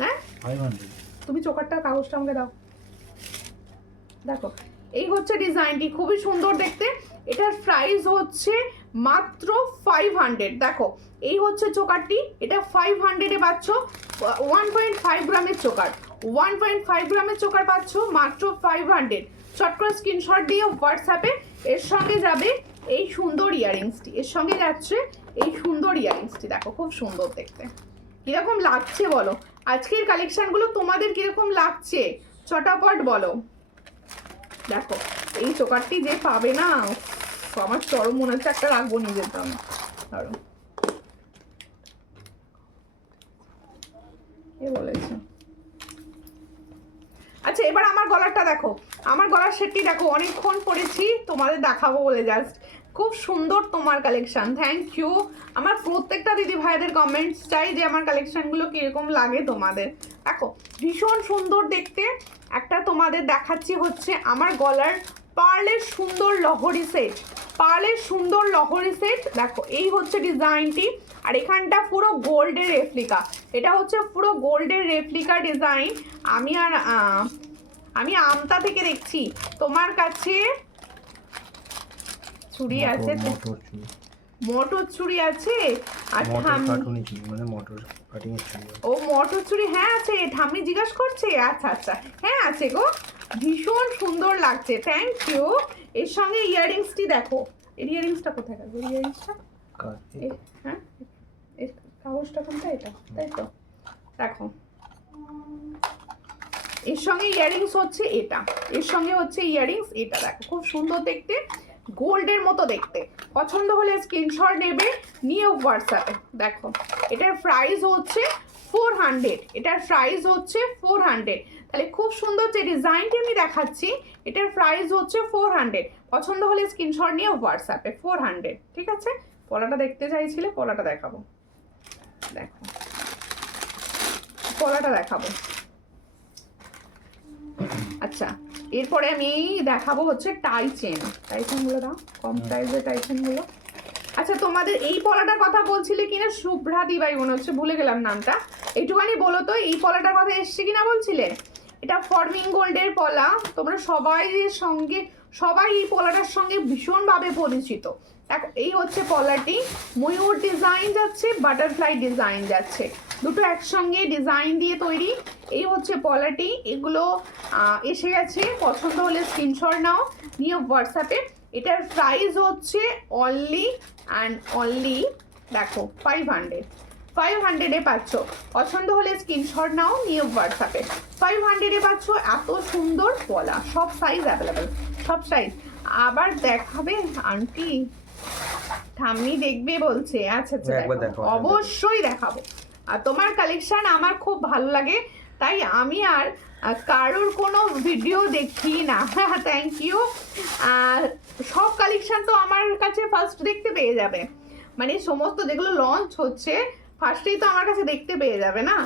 হ্যাঁ 500। তুমি চোকারটা কাগজটা আমাকে দাও। দেখো এই হচ্ছে ডিজাইনটি, খুবই সুন্দর দেখতে। এটার প্রাইস হচ্ছে মাত্র 500। দেখো এই হচ্ছে চোকারটি, এটা 500-এ পাচ্ছ। 1.5 গ্রামের চোকার, 1.5 গ্রামের চোকার পাচ্ছ মাত্র 500। চট করে স্ক্রিনশট দিয়ে হোয়াটসঅ্যাপে। এর সঙ্গে যাবে এই সুন্দর ইয়াররিংসটি, এর সঙ্গে যাচ্ছে এই সুন্দর ইয়াররিংসটি। দেখো খুব সুন্দর দেখতে, কিরকম লাগছে বলো? আজকের কালেকশনগুলো তোমাদের কিরকম লাগছে চটাপট বলো। দেখো এই চোকারটি যে পাবে না, আমার চরম মনে হচ্ছে একটা রাখবো নিজের জন্য। ধরো কে বলেছে? আচ্ছা এবার আমার গলারটা দেখো, আমার গলার সেটটি দেখো, অনেকক্ষণ পরেছি, তোমাদের দেখাবো বলে জাস্ট। খুব সুন্দর তোমার কালেকশন, থ্যাংক ইউ। আমার প্রত্যেকটা দিদি ভাইদের কমেন্টস চাই যে আমার কালেকশনগুলো কীরকম লাগে তোমাদের। দেখো ভীষণ সুন্দর দেখতে। একটা তোমাদের দেখাচ্ছি হচ্ছে আমার গলার পার্লের সুন্দর লহরি সেট, পার্লের সুন্দর লহরি সেট। দেখো এই হচ্ছে ডিজাইনটি, আর এখানটা পুরো গোল্ডের রেপ্লিকা। এটা হচ্ছে পুরো গোল্ডের রেপ্লিকা ডিজাইন। আমি আমতা থেকে দেখছি তোমার কাছে চুড়ি আছে, মোটর চুড়ি আছে। আর ও মোটর চুড়ি হ্যাঁ আছে, ঠাম্মি জিজ্ঞাসা করছে। আচ্ছা আচ্ছা হ্যাঁ আছে গো, ভীষণ সুন্দর লাগছে, থ্যাংক ইউ। এর সঙ্গে ইয়াররিংসটি দেখো, এর ইয়াররিংসটা কোথায় গেল? ইয়াররিংসটা হ্যাঁ, এর কাগজটা কোনটা? এটা তাই তো। দেখো এর সঙ্গে ইয়াররিংস হচ্ছে এটা, এর সঙ্গে হচ্ছে ইয়াররিংস এটা। দেখো খুব সুন্দর দেখতে, গোল্ডের মতো দেখতে। পছন্দ হলে স্ক্রিনশট নেবে, নিয়ে হোয়াটসঅ্যাপে। দেখো এটার প্রাইস হচ্ছে 400, এটার প্রাইস হচ্ছে 400। তাহলে খুব সুন্দর যে ডিজাইনটি আমি দেখাচ্ছি, এটার প্রাইস হচ্ছে 400। পছন্দ হলে স্ক্রিনশট নিয়ে হোয়াটসঅ্যাপে 400। ঠিক আছে, পলাটা দেখতে চাইছিলে, পলাটা দেখাবো। দেখো পলাটা দেখাবো। আচ্ছা এরপরে আমি দেখাবো হচ্ছে টাই চেনগুলো দাও, কম প্রাইসের টাই চেনগুলো। আচ্ছা তোমাদের এই পলাটার কথা বলছিলে কিনা শুভ্রা দিবাই মনে হচ্ছে, ভুলে গেলাম নামটা, একটুখানি বলো তো এই পলাটার কথা এসছে কিনা বলছিলে। এটা ফর্মিং গোল্ডের পলা, তোমরা সবাই এই পলাটার সঙ্গে ভীষণভাবে পরিচিত। দেখো এই হচ্ছে পলাটি, ময়ূর ডিজাইন যাচ্ছে, বাটারফ্লাই ডিজাইন যাচ্ছে, দুটো একসঙ্গে ডিজাইন দিয়ে তৈরি। এই হচ্ছে পলাটি, এগুলো এসে গেছে, পছন্দ হলে স্ক্রিনশট নাও, নিয়ে হোয়াটসঅ্যাপে। এটার প্রাইস হচ্ছে অনলি দেখো 500-এ পাচ্ছ। পছন্দ হলে স্ক্রিনশট নাও, নিয়ে হোয়াটসঅ্যাপে। 500-এ পাচ্ছ এত সুন্দর পলা, সব সাইজ অ্যাভেলেবেল, সব সাইজ। আবার দেখাবে আন্টি, ঠাম্মি দেখবে বলছে। আচ্ছা আচ্ছা অবশ্যই দেখাবো। আর তোমার কালেকশন আমার খুব ভালো লাগে, তাই আমি আর কারোর কোনো ভিডিও দেখি না। Thank you. সব কালেকশন তো আমার কাছে ফার্স্ট দেখতে পেয়ে যাবে, মানে সমস্ত যেগুলো লঞ্চ হচ্ছে ফার্স্টেই তো আমার কাছে দেখতে পেয়ে যাবে না।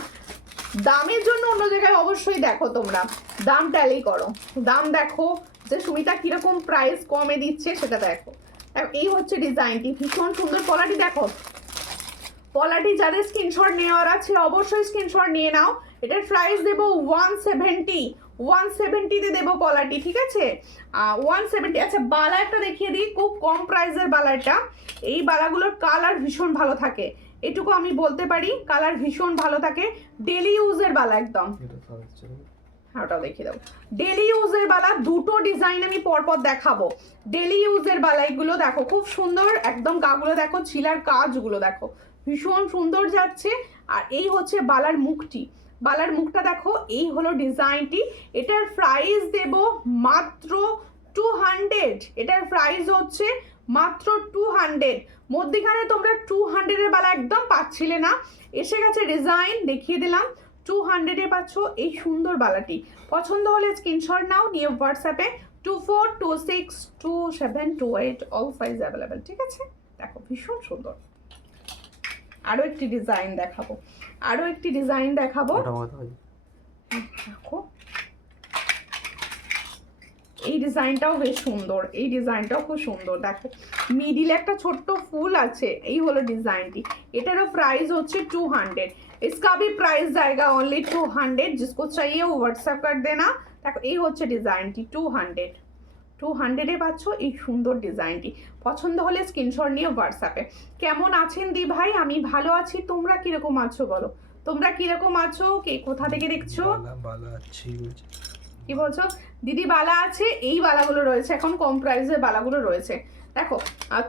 দামের জন্য অন্য জায়গায় অবশ্যই দেখো, তোমরা দাম ট্যালি করো, দাম দেখো যে সুমিতা কিরকম প্রাইস কমে দিচ্ছে সেটা দেখো। এই হচ্ছে ডিজাইনটি, ভীষণ সুন্দর পলাটি। দেখো পলাটি যাদের স্ক্রিনশট নেওয়ার আছে অবশ্যই স্ক্রিনশট নিয়ে নাও। এটার প্রাইস দেবো 170-তে দেবো পলাটি, ঠিক আছে 170। আচ্ছা বালা একটা দেখিয়ে দিই, খুব কম প্রাইসের বালাটা। এই বালাগুলোর কালার ভীষণ ভালো থাকে, এটুকু আমি বলতে পারি, কালার ভীষণ ভালো থাকে, ডেলি ইউজের বালা একদম। হ্যাঁ ওটাও দেখিয়ে দেবো, ডেলি ইউজের বালা, দুটো ডিজাইন আমি পরপর দেখাবো। ডেলি ইউজের বালা এগুলো দেখো খুব সুন্দর, একদম গাগুলো দেখো, ছিলার কাজগুলো দেখো ভীষণ সুন্দর যাচ্ছে। আর এই হচ্ছে বালার মুখটি, বালার মুখটা দেখো, এই হলো ডিজাইনটি। এটার প্রাইস দেব মাত্র 200, এটার প্রাইস হচ্ছে মাত্র 200। মধ্যখানে তোমরা 200-এর বালা একদম পাচ্ছিলে না, এসে গেছে ডিজাইন, দেখিয়ে দিলাম। 200-এ পাচ্ছ এই সুন্দর বালাটি। পছন্দ হলে স্ক্রিনশট নাও, নিয়ে হোয়াটসঅ্যাপে 24262728 অল সাইজ অ্যাভেলেবেল, ঠিক আছে। দেখো ভীষণ সুন্দর। আরো একটি ডিজাইন দেখাবো, দেখো এই ডিজাইনটাও বেশ সুন্দর, এই ডিজাইনটাও খুব সুন্দর। দেখো মিডিলে একটা ছোট্ট ফুল আছে, এই হলো ডিজাইনটি। এটারও প্রাইস হচ্ছে 200, इसका भी प्राइस जाएगा ओनली 200, जिसको चाहिए वो व्हाट्सएप कर देना। দেখো এই হচ্ছে ডিজাইনটি, 200-এ পাচ্ছ এই সুন্দর ডিজাইনটি। পছন্দ হলে স্ক্রিনশট নিয়ে হোয়াটসঅ্যাপে। কেমন আছেন দি ভাই? আমি ভালো আছি, তোমরা কিরকম আছো বলো, তোমরা কিরকম আছো, কে কোথা থেকে দেখছো? কি বলছো দিদি? বালা আছে, এই বালাগুলো রয়েছে এখন, কম প্রাইসের বালাগুলো রয়েছে। দেখো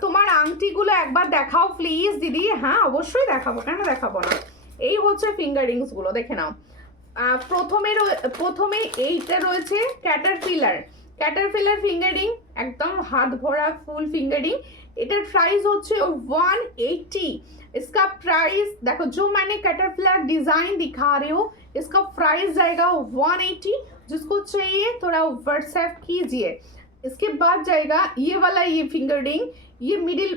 তোমার আংটিগুলো একবার দেখাও প্লিজ দিদি। হ্যাঁ অবশ্যই দেখাবো, কেন দেখাবো না। এই হচ্ছে ফিঙ্গার রিংস গুলো, দেখে নাও। প্রথমে এইটা রয়েছে ক্যাটারপিলার ফিঙ্গার রিং, একদম হাত ভরা ফুল ফিঙ্গার রিং। এটার প্রাইস হচ্ছে 180। इसका प्राइस देखो, जो मैंने कैटरपिलर डिजाइन दिखा रही हूँ, इसका प्राइस जाएगा 180। जिसको चाहिए थोड़ा व्हाट्सएप कीजिए। इसके बाद जाएगा ये वाला, ये फिंगर रिंग, ये मिडिल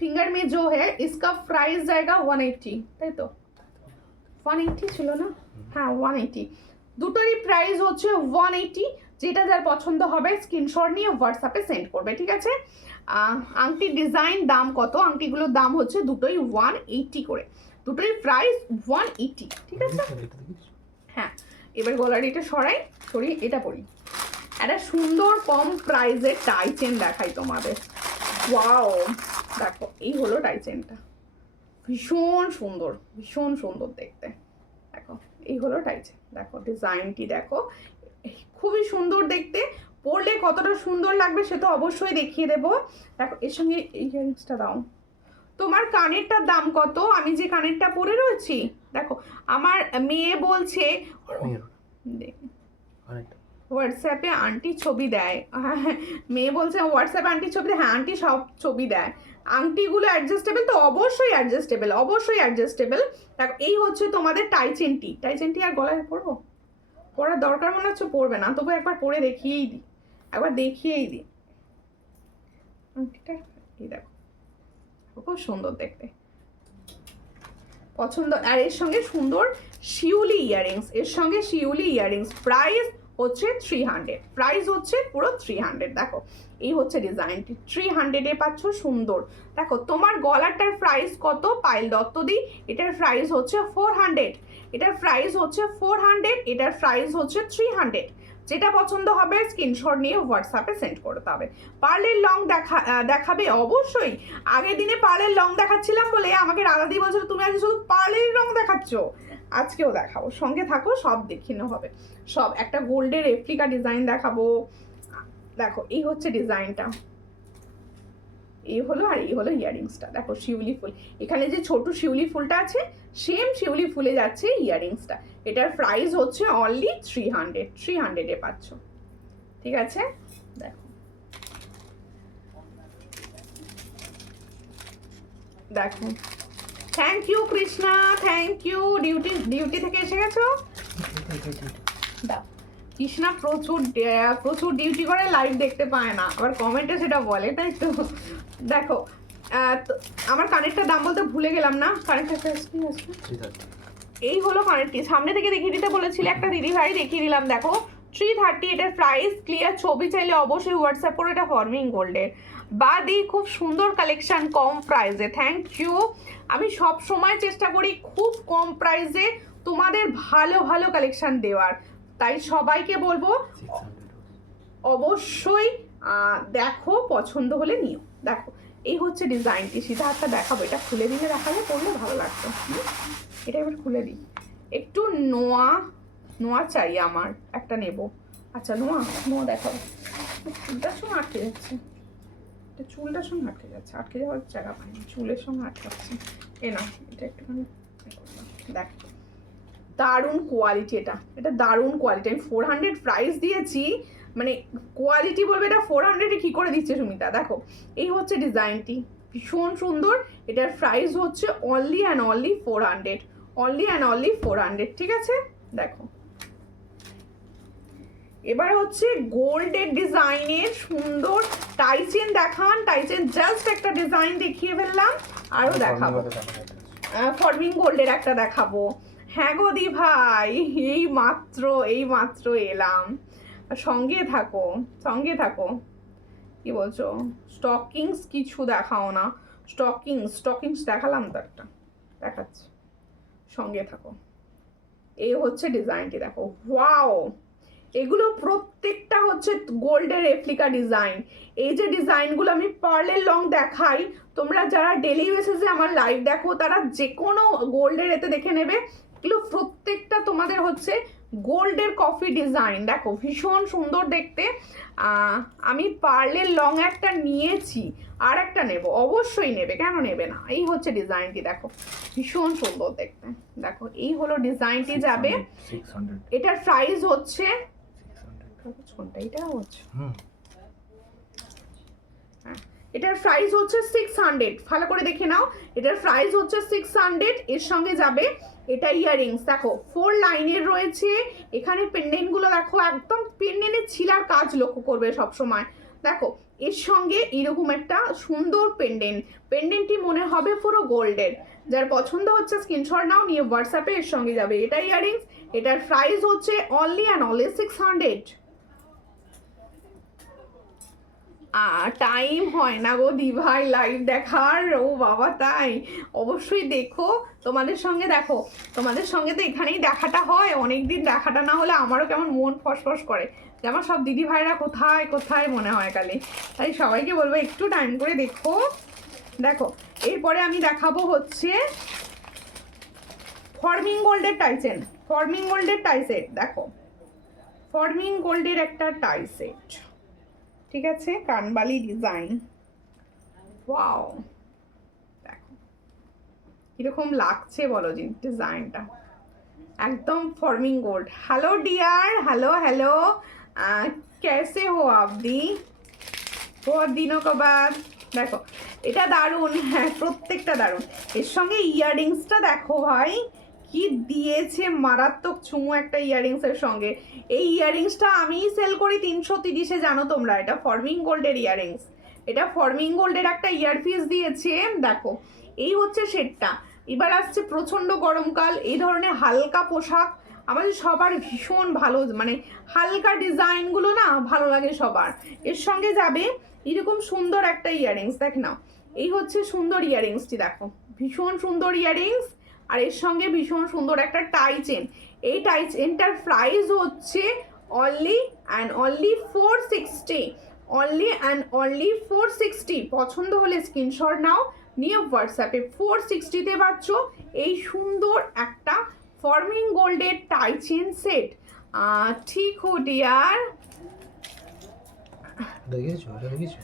फिंगर में जो है, इसका प्राइस जाएगा 180, তাই তো 180 ছিল না? হ্যাঁ 180। দুটোরই প্রাইস হচ্ছে 180। যেটা যার পছন্দ হবে স্ক্রিনশট নিয়ে হোয়াটসঅ্যাপে সেন্ড করবে, ঠিক আছে। আংটির ডিজাইন দাম কত? আংটিগুলোর দাম হচ্ছে দুটোই 180 করে, দুটোই প্রাইস 180, ঠিক আছে। হ্যাঁ এবার গলারিটা সরিয়ে এটা পরি। একটা সুন্দর কম প্রাইসের টাই চেন দেখাই তোমাদের। ওয়াও দেখো এই হলো টাই চেনটা, ভীষণ সুন্দর দেখতে। দেখো এই হলো টাই চেন, দেখো ডিজাইনটি দেখো, খুবই সুন্দর দেখতে। পরলে কতটা সুন্দর লাগবে সে তো অবশ্যই দেখিয়ে দেবো। দেখো এর সঙ্গে এই ইয়ারিংসটা দাও। তোমার কানেরটার দাম কত? আমি যে কানেরটা পরে রয়েছি, দেখো আমার মেয়ে বলছে হোয়াটসঅ্যাপে আন্টি ছবি দেয়। হ্যাঁ মেয়ে বলছে হোয়াটসঅ্যাপে আন্টি ছবি দেয়। হ্যাঁ আন্টি সব ছবি দেয়। আংটিগুলো অ্যাডজাস্টেবল তো? অবশ্যই অ্যাডজাস্টেবল। দেখো এই হচ্ছে তোমাদের টাই চেনটি আর গলায় পরবো, পরার দরকার মনে হচ্ছে পরবে না, তবু একবার পরে দেখিয়েই দিই আংটিটা। এই দেখো খুব সুন্দর দেখতে, পছন্দ। আর এর সঙ্গে সুন্দর শিউলি ইয়ারিংস, প্রাইস হচ্ছে 300, প্রাইস হচ্ছে পুরো 300। দেখো এই হচ্ছে ডিজাইনটি, 300-এ পাচ্ছ, সুন্দর। দেখো তোমার গলাটার প্রাইস কত পায়েল দত্তদি? এটার প্রাইস হচ্ছে 400, এটার প্রাইস হচ্ছে 400, এটার প্রাইস হচ্ছে 300। যেটা পছন্দ হবে স্ক্রিনশট নিয়ে হোয়াটসঅ্যাপে সেন্ড করতে হবে। পার্লের লং দেখাবে অবশ্যই। আগের দিনে পার্লের লং দেখাচ্ছিলাম বলে আমাকে রাধাদি বলছিল তুমি আজ শুধু পার্লের লং দেখাচ্ছ, আজকেও দেখাবো, সঙ্গে থাকো, সব দেখিনো হবে সব। একটা গোল্ডের রেপ্লিকা ডিজাইন দেখাবো। দেখো এই হচ্ছে ডিজাইনটা, এই হলো, আর এই হলো ইয়াররিংসটা। দেখো শিউলি ফুল, এখানে যে ছোট শিউলি ফুলটা আছে সেম শিউলি ফুলে যাচ্ছে ইয়াররিংসটা। এটার প্রাইস হচ্ছে অনলি 300-এ পাচ্ছ, ঠিক আছে। দেখো দেখো, thank you Krishna, thank you. Duty থেকে এসে গেছো? দাও, কৃষ্ণা প্রচুর ডিউটি করে, লাইভ দেখতে পায় না, আবার কমেন্টে সেটা বলে, তাই তো। দেখো আমার কানেরটার দাম বলতে ভুলে গেলাম না, কানেরটা এই হলো কানেরটি, সামনে থেকে দেখিয়ে দিতে বলেছিলে একটা দিদি ভাই, দেখিয়ে দিলাম। দেখো 330, এটার প্রাইস, ক্লিয়ার ছবি চাইলে অবশ্যই হোয়াটসঅ্যাপ করে। এটা ফর্মিং গোল্ডের বাদি, খুব সুন্দর কালেকশন কম প্রাইসে, থ্যাংক ইউ। আমি সব সময় চেষ্টা করি খুব কম প্রাইসে তোমাদের ভালো ভালো কালেকশন দেওয়ার, তাই সবাইকে বলবো অবশ্যই দেখো, পছন্দ হলে নিও। দেখো এই হচ্ছে ডিজাইনটি, সিধা হাতটা দেখাবো, এটা খুলে দিলে দেখালে পড়লে ভালো লাগতো। এটা এবার খুলে দিই, একটু নোয়া চাই আমার, একটা নেব। আচ্ছা নোয়া দেখাবো, চুলটার সঙ্গে আটকে যাচ্ছে, এটা চুলটার সঙ্গে আটকে যাচ্ছে, আটকে যাওয়ার জায়গা পাইনি, চুলের সঙ্গে আটকাচ্ছে। এ না, এটা একটুখানি দেখ, দারুণ কোয়ালিটি, এটা দারুণ কোয়ালিটি। আমি 400 প্রাইস দিয়েছি, মানে কোয়ালিটি বলবে এটা 400-এ কী করে দিচ্ছে সুমিতা। দেখো এই হচ্ছে ডিজাইনটি, ভীষণ সুন্দর। এটার প্রাইস হচ্ছে অনলি অ্যান্ড অনলি 400, ঠিক আছে। দেখো এবার হচ্ছে গোল্ডের ডিজাইনের সুন্দর টাইচেন দেখান, টাইচেন জাস্ট একটা ডিজাইন দেখিয়ে ফেললাম, আরও দেখাবো। ফর্মিং গোল্ডের একটা দেখাবো। হ্যাঁ গো দি ভাই, এই মাত্র এলাম, সঙ্গে থাকো। কি বলছো? স্টকিংস কিছু দেখাও না? স্টকিংস দেখালাম তো, একটা দেখাচ্ছি, সঙ্গে থাকো। এই হচ্ছে ডিজাইনটি, দেখো ওয়াও, এগুলো প্রত্যেকটা হচ্ছে গোল্ডের রেপ্লিকা ডিজাইন। এই যে ডিজাইনগুলো আমি পার্লের লং দেখাই, তোমরা যারা ডেলি বেসিসে আমার লাইভ দেখো তারা যে কোনো গোল্ডের এতে দেখে নেবে, এগুলো প্রত্যেকটা তোমাদের হচ্ছে গোল্ডের কফি ডিজাইন। দেখো ভীষণ সুন্দর দেখতে। আমি পার্লের লং একটা নিয়েছি, আর একটা নেব, অবশ্যই নেবে, কেন নেবে না। এই হচ্ছে ডিজাইনটি, দেখো ভীষণ সুন্দর দেখতে। দেখো এই হলো ডিজাইনটি যাবে, এটার প্রাইস হচ্ছে এটার প্রাইস হচ্ছে 600, ভালো করে দেখে নাও, এটার প্রাইস হচ্ছে 600। এর সঙ্গে যাবে এটা ইয়াররিংস, দেখো 4 লাইনের রয়েছে, এখানে পেন্ডেন্টগুলো দেখো, একদম পেন্ডেন্টের ছিলার কাজ লক্ষ্য করবে সব সময়। দেখো এর সঙ্গে এরকম একটা সুন্দর পেন্ডেন্টটি মনে হবে পুরো গোল্ডের। যার পছন্দ হচ্ছে স্ক্রিনশট নাও, নিয়ে হোয়াটসঅ্যাপে এর সঙ্গে যাবে এটা ইয়াররিংস। এটার প্রাইস হচ্ছে অনলি অ্যান্ড অনলি 600। টাইম হয় না গো দি ভাই লাইভ দেখার, ও বাবা, তাই অবশ্যই দেখো, তোমাদের সঙ্গে তো এখানেই দেখাটা হয়, অনেকদিন দেখাটা না হলে আমারও কেমন মন ফসফস করে, যে আমার সব দিদি ভাইরা কোথায় মনে হয় খালি। তাই সবাইকে বলবো একটু টাইম করে দেখো। দেখো এরপরে আমি দেখাবো হচ্ছে ফর্মিং গোল্ডের টাইসেট। দেখো ফর্মিং গোল্ডের একটা টাইসেট, ঠিক আছে, কানবালি ডিজাইন। ওয়াও, দেখো কিরকম লাগছে বলো ডিজাইনটা, একদম forming gold. Hello dear, hello, कैसे हो आप दी, बहुत दिनों के बाद। দেখো এটা দারুণ, হ্যাঁ প্রত্যেকটা দারুণ। এর সঙ্গে ইয়াররিংসটা দেখো ভাই কি দিয়েছে, মারাত্মক চুমু একটা ইয়াররিংসের সঙ্গে। এই ইয়াররিংসটা আমি সেল করি 330-এ, জানো তোমরা। এটা ফর্মিং গোল্ডের ইয়াররিংস, এটা ফর্মিং গোল্ডের একটা ইয়ারপিস দিয়েছে। দেখো এই হচ্ছে সেটটা। এবার আসছে প্রচণ্ড গরমকাল, এই ধরনের হালকা পোশাক আমাদের সবার ভীষণ ভালো, মানে হালকা ডিজাইনগুলো না ভালো লাগে সবার। এর সঙ্গে যাবে এরকম সুন্দর একটা ইয়াররিংস, দেখ নাও, এই হচ্ছে সুন্দর ইয়াররিংসটি, দেখো ভীষণ সুন্দর ইয়াররিংস, আর এর সঙ্গে ভীষণ সুন্দর একটা টাই চেন। এই টাই চেনটার প্রাইস হচ্ছে only and only 460, only and only 460। পছন্দ হলে স্ক্রিনশট নাও, নিয়ে হোয়াটসঅ্যাপে 460-তে পাচ্ছ এই সুন্দর একটা फॉर्मिंग गोल्डेड टाई चेन सेट। ठीक हो डियर,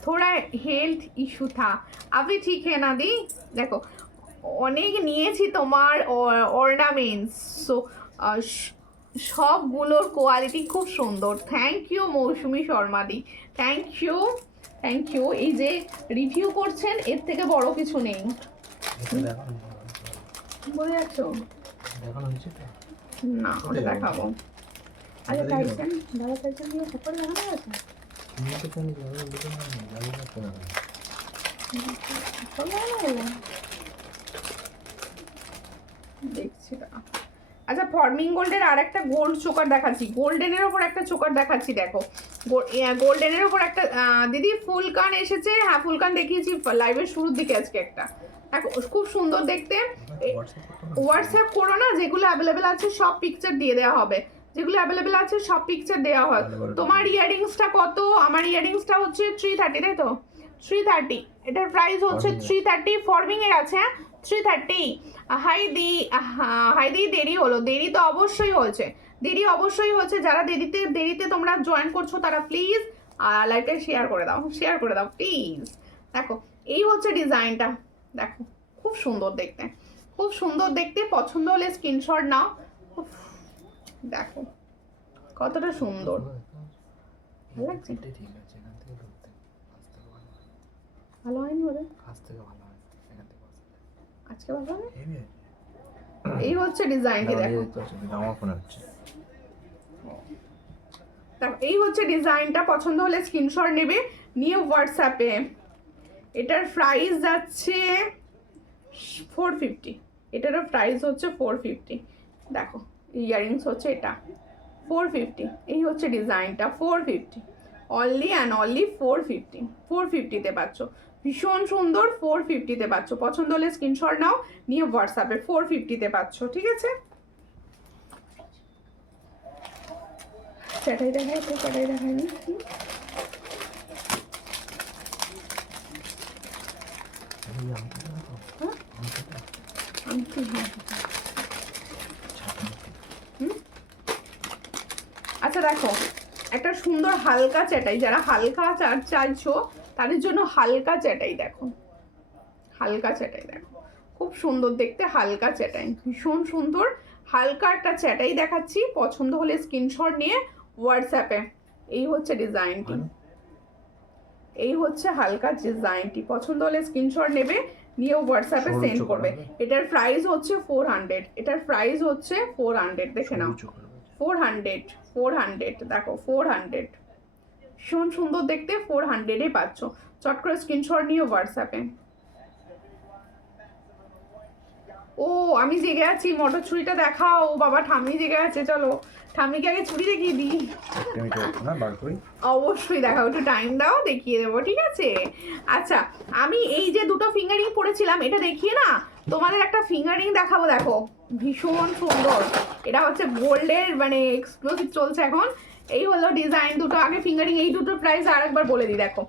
थोड़ा हेल्थ इशू था, अभी ठीक है ना दी? देखो অনেক নিয়েছি তোমার অর্নামেন্টস, সো সবগুলোর কোয়ালিটি খুব সুন্দর। Thank you Mousumi Sharma di, thank you, thank you. এই যে রিভিউ করছেন এর থেকে বড় কিছু নেই, বলে যাচ্ছ না, ওটা দেখাবো। আচ্ছা টাইসন, দাদা টাইসন দিয়ে সফল লাগানো আছে, দেখছি না। আচ্ছা ফর্মিং গোল্ডের আর একটা গোল্ড চোকার দেখাচ্ছি, গোল্ডেনের ওপর একটা চোকার দেখাচ্ছি, দেখো গোল্ডেনের ওপর একটা দিদি ফুল কান এসেছে, হ্যাঁ ফুল কান দেখিয়েছি লাইভের শুরুর দিকে আজকে একটা, দেখো খুব সুন্দর দেখতে। হোয়াটসঅ্যাপ করো না, যেগুলো অ্যাভেলেবেল আছে সব পিকচার দিয়ে দেওয়া হবে, যেগুলো অ্যাভেলেবেল আছে সব পিকচার দেওয়া হয়। তোমার ইয়াররিংসটা কত? আমার ইয়াররিংসটা হচ্ছে 330, তাই তো 330, এটার প্রাইস হচ্ছে 330, ফর্মিং এর আছে 330। হাইদি দেরি হলো, দেরি তো অবশ্যই হয়েছে, দেরি অবশ্যই হচ্ছে। যারা দেরিতে তোমরা জয়েন করছো তারা প্লিজ লাইভটা শেয়ার করে দাও, শেয়ার করে দাও প্লিজ। দেখো এই হচ্ছে ডিজাইনটা, দেখো খুব সুন্দর দেখতে, খুব সুন্দর দেখতে। পছন্দ হলে স্ক্রিনশট নাও, দেখো কতটা সুন্দর ভালো লাগছে। ভালো হয়নি বলে আজকে ভালো হবে। এই হচ্ছে ডিজাইনটি, দেখো এই হচ্ছে ডিজাইনটা। পছন্দ হলে স্ক্রিনশট নেবে, নিয়ে হোয়াটসঅ্যাপে। এটার প্রাইস যাচ্ছে 450, এটারও প্রাইস হচ্ছে 450। দেখো ইয়াররিংস হচ্ছে এটা 450, এই হচ্ছে ডিজাইনটা 450, অনলি অ্যান্ড অনলি 450, 450-তে পাচ্ছ, ভীষণ সুন্দর 450-তে পাচ্ছ। পছন্দ হলে স্ক্রিনশট নাও, নিয়ে হোয়াটসঅ্যাপে 450-তে পাচ্ছ, ঠিক আছে। সেটাই দেখাই তো, সেটাই দেখাইনি। আচ্ছা দেখো একটা সুন্দর হালকা চাটাই, যারা হালকা চাইছো তাদের জন্য হালকা চাটাই, দেখো হালকা চাটাই, দেখো খুব সুন্দর দেখতে হালকা চাটাই, ভীষণ সুন্দর হালকা একটা চাটাই দেখাচ্ছি। পছন্দ হলে স্ক্রিনশট নিয়ে হোয়াটসঅ্যাপে। এই হচ্ছে ডিজাইনটি, এই হচ্ছে হালকা ডিজাইনটি। পছন্দ হলে স্ক্রিনশট নেবে, নিয়ে হোয়াটসঅ্যাপে সেন্ড করবে। এটার প্রাইস হচ্ছে 400, এটার প্রাইস হচ্ছে 400, দেখে নাও 400, 400, দেখো 400, ভীষণ সুন্দর দেখতে 400-এ পাচ্ছ। চট করে স্ক্রিনশট নিয়ে হোয়াটসঅ্যাপে। ও আমি জেগে আছি, মটর ছুরিটা দেখাও। বাবা ঠাম্মি জেগে আছে, চলো ঠাম্মিকে আগে ছুরি দেখিয়ে দিই। অবশ্যই দেখাও, একটু টাইম দাও, দেখিয়ে দেবো, ঠিক আছে। আচ্ছা আমি এই যে দুটো ফিঙ্গারিং পরেছিলাম, এটা দেখিয়ে না তোমাদের একটা ফিঙ্গারিং দেখাবো, দেখো ভীষণ সুন্দর। এটা হচ্ছে গোল্ডের, মানে এক্সক্লুসিভ চলছে এখন। এই হলো ডিজাইন দুটো, আগে ফিঙ্গারিং, এই দুটোর প্রাইস আরেকবার বলে দিই। দেখো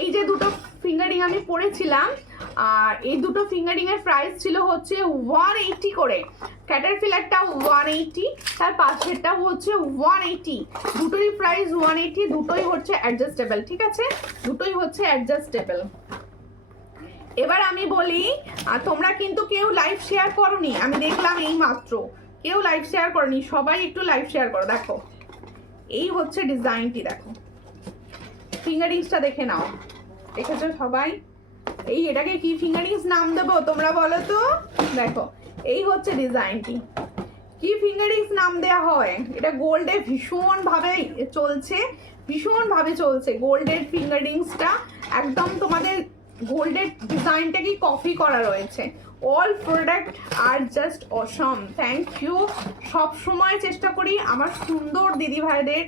এই যে দুটো ফিঙ্গারিং আমি পরেছিলাম, আর এই দুটো ফিঙ্গারিং এর প্রাইস ছিল হচ্ছে 180 করে। ক্যাটারপিলারটা 180, তার পাশেরটা হচ্ছে 180, দুটোই প্রাইস 180, দুটোই হচ্ছে অ্যাডজাস্টেবল, ঠিক আছে, দুটোই হচ্ছে অ্যাডজাস্টেবল। এবার আমি বলি, তোমরা কিন্তু কেউ লাইভ শেয়ার করোনি, আমি দেখলাম এই মাত্র কেউ লাইভ শেয়ার করোনি, সবাই একটু লাইভ শেয়ার করো। দেখো এই হচ্ছে ডিজাইনটি, দেখো ফিঙ্গারিংসটা দেখে নাও, দেখেছো সবাই? এই এটাকে কি ফিঙ্গারিংস নাম দেবো তোমরা বলো তো? দেখো এই হচ্ছে ডিজাইনটি, কি ফিঙ্গারিংস নাম দেওয়া হয়? এটা গোল্ডে ভীষণভাবে চলছে, ভীষণভাবে চলছে গোল্ডের ফিঙ্গারিংসটা। একদম তোমাদের গোল্ডের ডিজাইনটা কি কপি করা রয়েছে, অল প্রোডাক্ট আর জাস্ট অসম, থ্যাংক ইউ। সব সময় চেষ্টা করি আমার সুন্দর দিদি ভাইদের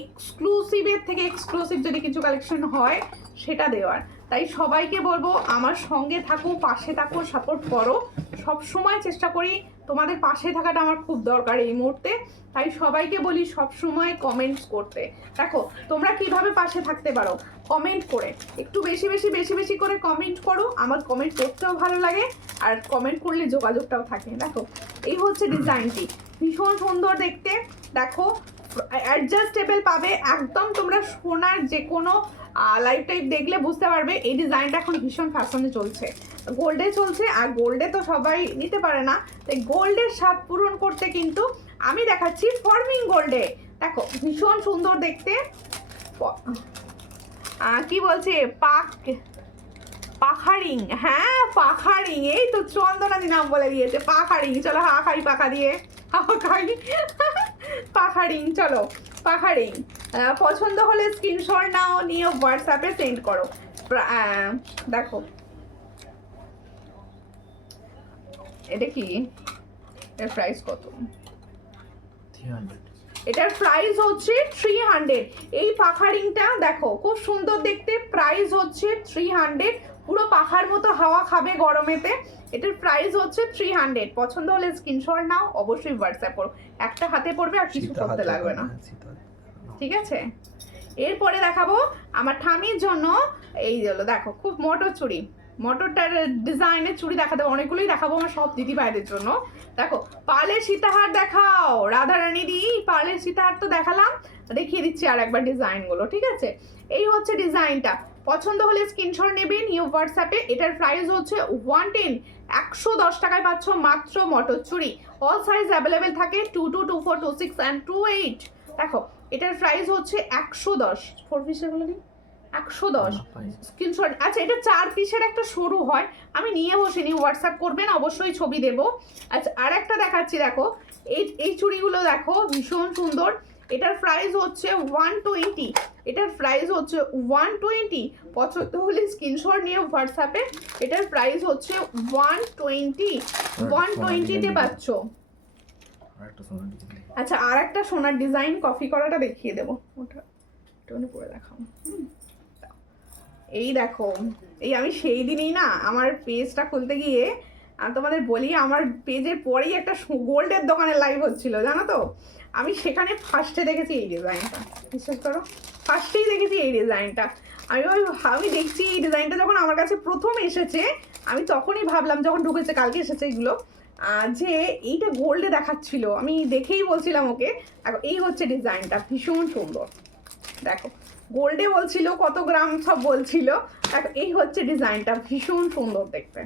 এক্সক্লুসিভের থেকে এক্সক্লুসিভ যদি কিছু কালেকশন হয় সেটা দেওয়ার। তাই সবাইকে বলবো আমার সঙ্গে থাকো, পাশে থাকো, সাপোর্ট করো। সব সময় চেষ্টা করি, তোমাদের পাশে থাকাটা আমার খুব দরকার এই মুহূর্তে। তাই সবাইকে বলি সব সময় কমেন্টস করতে। দেখো তোমরা কিভাবে পাশে থাকতে পারো, কমেন্ট করে একটু বেশি বেশি বেশি বেশি করে কমেন্ট করো। আমার কমেন্ট করতেও ভালো লাগে, আর কমেন্ট করলে যোগাযোগটাও থাকে। দেখো এই হচ্ছে ডিজাইনটি, ভীষণ সুন্দর দেখতে। দেখো অ্যাডজাস্টেবল পাবে একদম, তোমরা সোনার যে কোনো লাইভ টাইপ দেখলে বুঝতে পারবে এই ডিজাইনটা এখন ভীষণ ফ্যাশনে চলছে, গোল্ডে চলছে। আর গোল্ডে তো সবাই নিতে পারে না, তাই গোল্ডের স্বাদ পূরণ করতে কিন্তু আমি দেখাচ্ছি ফর্মিং গোল্ডে। দেখো ভীষণ সুন্দর দেখতে। কি বলছে পাখারিং, হ্যাঁ পাখারিং, এই তো চন্দনাদি নাম বলে দিয়েছে পাখারিং। চলো হা খাই পাখা দিয়ে, হা খাই পাখারিং। চলো পাখারিং পছন্দ হলে স্ক্রিনশট নাও, নিয়ে হোয়াটসঅ্যাপে সেন্ড করো। দেখো এটা কি, এর প্রাইস কত? 300। এটার প্রাইস হচ্ছে 300। এই পাখারিংটা দেখো খুব সুন্দর দেখতে, প্রাইস হচ্ছে 300। পুরো পাখার মতো হাওয়া খাবে গরমেতে। এটার প্রাইস হচ্ছে 300। পছন্দ হলে স্ক্রিনশট নাও, অবশ্যই হোয়াটসঅ্যাপ করো। একটা হাতে পড়বে আর কিছু করতে লাগবে না, ঠিক আছে? এরপরে দেখাবো আমার ঠামির জন্য এই হলো, দেখো খুব মোটর চুড়ি, মোটরটার ডিজাইনের চুড়ি দেখাতে অনেকগুলোই দেখাবো আমার সব দিদি ভাইদের জন্য। দেখো পার্লের সীতাহার দেখাও, রাধারানী দি পার্লের সীতাহার তো দেখালাম, দেখিয়ে দিচ্ছি আর একবার ডিজাইনগুলো, ঠিক আছে? এই হচ্ছে ডিজাইনটা, পছন্দ হলে স্ক্রিনশট নেবে, নিউ হোয়াটসঅ্যাপে। এটার প্রাইস হচ্ছে 110, 110 টাকায় পাচ্ছ মাত্র মোটর চুড়ি। অল সাইজ অ্যাভেলেবেল থাকে, 22, 24, 26 অ্যান্ড 28। দেখো এটার প্রাইস হচ্ছে 110। 4 পিসের গুলো নিই 110 স্ক্রিনশট। আচ্ছা এটা 4 পিসের একটা সরু হয়, আমি নিয়ে বসিনি, হোয়াটসঅ্যাপ করবেন অবশ্যই, ছবি দেবো। আচ্ছা আর একটা দেখাচ্ছি, দেখো এই চুড়িগুলো দেখো ভীষণ সুন্দর। এটার প্রাইস হচ্ছে 120, এটার প্রাইস হচ্ছে 120। পছন্দ হলে স্ক্রিনশট নিয়ে হোয়াটসঅ্যাপে। এটার প্রাইস হচ্ছে 120, 120-তে পাচ্ছ। আচ্ছা আর একটা সোনার ডিজাইন কফি করাটা দেখিয়ে দেবো, ওটা একটুখানি পরে দেখাও। এই দেখো এই আমি সেই দিনই না আমার পেজটা খুলতে গিয়ে আমি তোমাদের বলি, আমার পেজের পরেই একটা গোল্ডের দোকানের লাইভ হচ্ছিল জানো তো, আমি সেখানে ফার্স্টে দেখেছি এই ডিজাইনটা, বিশ্বাস করো ফার্স্টেই দেখেছি এই ডিজাইনটা। আমি দেখছি এই ডিজাইনটা যখন আমার কাছে প্রথম এসেছে, আমি তখনই ভাবলাম, যখন ঢুকেছে কালকে এসেছে এগুলো, যে এইটা গোল্ডে দেখাচ্ছিল, আমি দেখেই বলছিলাম ওকে দেখো এই হচ্ছে ডিজাইনটা, ভীষণ সুন্দর। দেখো গোল্ডে বলছিল, কত গ্রাম সব বলছিল, দেখো এই হচ্ছে ডিজাইনটা, ভীষণ সুন্দর দেখতে।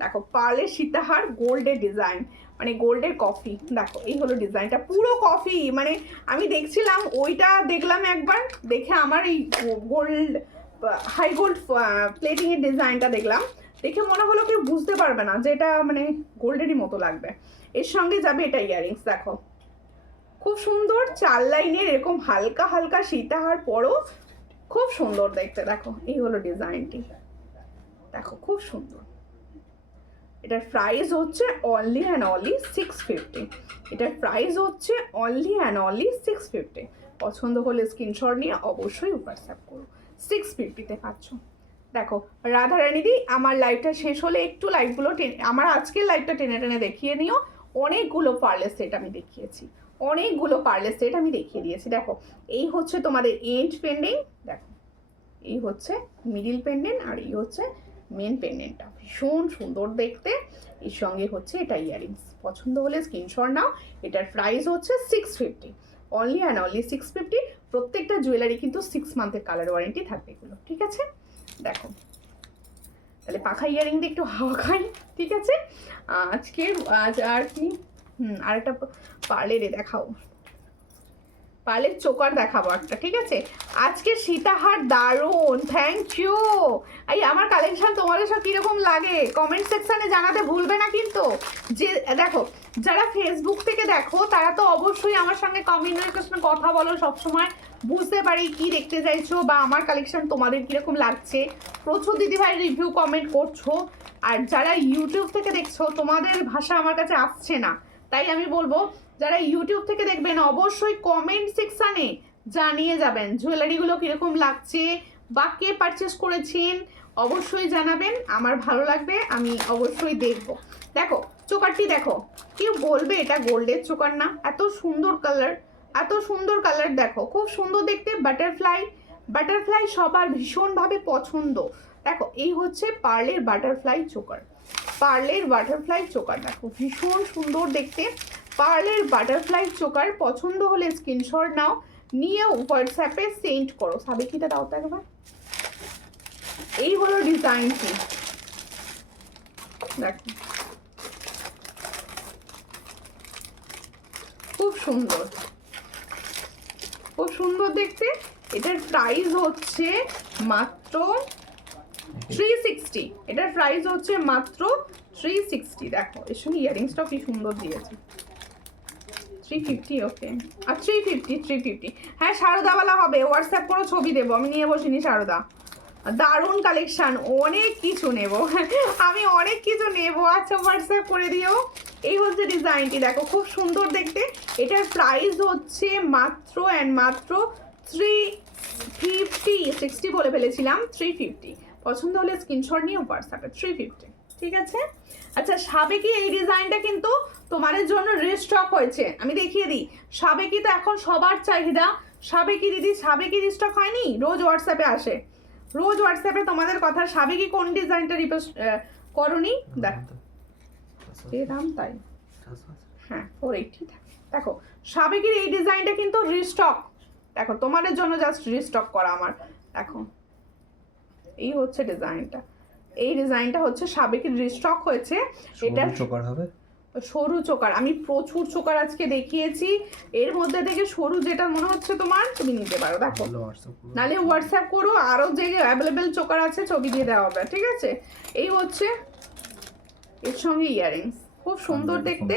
দেখো পার্লের সীতাহার গোল্ডের ডিজাইন, মানে গোল্ডের কফি। দেখো এই হলো ডিজাইনটা, পুরো কফি। মানে আমি দেখছিলাম ওইটা, দেখলাম একবার দেখে আমার এই গোল্ড হাই গোল্ড প্লেটিংয়ের ডিজাইনটা দেখলাম, দেখে মনে হলো কেউ বুঝতে পারবে না যে এটা মানে গোল্ডেরই মতো লাগবে। এর সঙ্গে যাবে এটা ইয়ারিংস, দেখো খুব সুন্দর 4 লাইনের এরকম হালকা হালকা সীতাহার পরও খুব সুন্দর দেখতে। দেখো এই হলো ডিজাইনটি, দেখো খুব সুন্দর। এটার প্রাইস হচ্ছে অনলি অ্যান্ড অনলি 650। এটার প্রাইস হচ্ছে অনলি অ্যান্ড অনলি 650। পছন্দ হলে স্ক্রিনশট নিয়ে অবশ্যই হোয়াটসঅ্যাপ করো। 650-তে পাচ্ছ। দেখো রাধারানীদি আমার লাইভটা শেষ হলে একটু লাইভগুলো আমার আজকের লাইভটা টেনে টেনে দেখিয়ে নিও। অনেকগুলো পার্লের সেট আমি দেখিয়েছি, অনেকগুলো পার্লের সেট আমি দেখিয়ে দিয়েছি। দেখো এই হচ্ছে তোমাদের এন্ড পেন্ডেন্ট, দেখো এই হচ্ছে মিডিল পেন্ডেন্ট, আর এই হচ্ছে মেন পেন্ডেন্টটা, ভীষণ সুন্দর দেখতে। এর সঙ্গে হচ্ছে এটা ইয়ারিংস। পছন্দ হলে স্ক্রিনশট নাও। এটার প্রাইস হচ্ছে 650, অনলি অ্যান্ড অনলি 650। প্রত্যেকটা জুয়েলারি কিন্তু 6 মান্থের কালার ওয়ারেন্টি থাকবে এগুলো, ঠিক আছে? দেখো তাহলে পাখা ইয়ারিং দিয়ে একটু হাওয়া খাই, ঠিক আছে? আজ আর কি আরেকটা পার্লেরে দেখাও, পার্লের চোকার দেখাবো একটা, ঠিক আছে? আজকে সীতাহার দারুণ, থ্যাংক ইউ। এই আমার কালেকশন তোমাদের সব কীরকম লাগে কমেন্ট সেকশানে জানাতে ভুলবে না কিন্তু। যে দেখো যারা ফেসবুক থেকে দেখো তারা তো অবশ্যই আমার সঙ্গে কমিউনিকেশনে কথা বলো সবসময়, বুঝতে পারি কি দেখতে চাইছো বা আমার কালেকশন তোমাদের কিরকম লাগছে। প্রচুর দিদিভাই রিভিউ কমেন্ট করছো, আর যারা ইউটিউব থেকে দেখছো তোমাদের ভাষা আমার কাছে আসছে না, তাই আমি বলবো যারা ইউটিউব থেকে দেখবেন অবশ্যই কমেন্ট সেকশানে জানিয়ে যাবেন জুয়েলারিগুলো কীরকম লাগছে বা কে পারচেস করেছেন, অবশ্যই জানাবেন। আমার ভালো লাগবে, আমি অবশ্যই দেখব। দেখো চোকারটি দেখো, কেউ বলবে এটা গোল্ডের চোকার না? এত সুন্দর কালার, এত সুন্দর কালার, দেখো খুব সুন্দর দেখতে। বাটারফ্লাই, বাটারফ্লাই সবার ভীষণভাবে পছন্দ। দেখো এই হচ্ছে পার্লের বাটারফ্লাই চোকার, পার্লের বাটারফ্লাই চোকার দেখো ভীষণ সুন্দর দেখতে। পার্লের বাটারফ্লাই চোকার পছন্দ হলে স্ক্রিনশট নাও, নিয়ে হোয়াটসঅ্যাপে সেন্ড করো। সাবেকিটা দাও তো একবার। এই হলো ডিজাইনটি, দেখো খুব সুন্দর, খুব সুন্দর দেখতে। এটার প্রাইস হচ্ছে মাত্র 360, এটার প্রাইস হচ্ছে মাত্র 360। দেখো এর সঙ্গে ইয়ারিংসটাও কি সুন্দর দিয়েছে। 350, ওকে, আর 350। হ্যাঁ শারদাওয়ালা হবে, হোয়াটসঅ্যাপ করো, ছবি দেবো, আমি নিয়ে বসিনি শারদা। দারুণ কালেকশন, অনেক কিছু নেব আমি, অনেক কিছু নেব। আচ্ছা হোয়াটসঅ্যাপ করে দিও। এই হচ্ছে ডিজাইনটি, দেখো খুব সুন্দর দেখতে। এটার প্রাইস হচ্ছে মাত্র অ্যান্ড মাত্র 350, 60 বলে ফেলেছিলাম, 350। পছন্দ হলে স্ক্রিনশট নিয়ে হোয়াটসঅ্যাপে 350, ঠিক আছে। আচ্ছা সাবেকি এই ডিজাইনটা কিন্তু তোমাদের জন্য রিস্টক হয়েছে, আমি দেখিয়ে দিই। সাবেকি তো এখন সবার চাহিদা, সাবেকি দিদি, সাবেকি রিস্টক হয়নি, রোজ হোয়াটসঅ্যাপে আসে, রোজ হোয়াটসঅ্যাপে তোমাদের কথা। সাবেকি কোন ডিজাইনটা রিকোয়েস্ট করনি? দেখো এই দাম তাই, হ্যাঁ 480। দেখো সাবেকির এই ডিজাইনটা কিন্তু রিস্টক, দেখো তোমাদের জন্য জাস্ট রিস্টক করা আমার। দেখো এই হচ্ছে ডিজাইনটা, এই ডিজাইনটা হচ্ছে সাবেকির রিস্টক হয়েছে। এটা চোকার হবে, সরু চোকার, আমি প্রচুর চোকার আজকে দেখিয়েছি, এর মধ্যে থেকে সরু যেটা মনে হচ্ছে তোমার তুমি নিতে পারো। দেখো নালে হোয়াটসঅ্যাপ করো, আরও যে অ্যাভেলেবেল চোকার আছে ছবি দিয়ে দেওয়া হবে, ঠিক আছে। এই হচ্ছে এর সঙ্গে ইয়ারিংস, খুব সুন্দর দেখতে।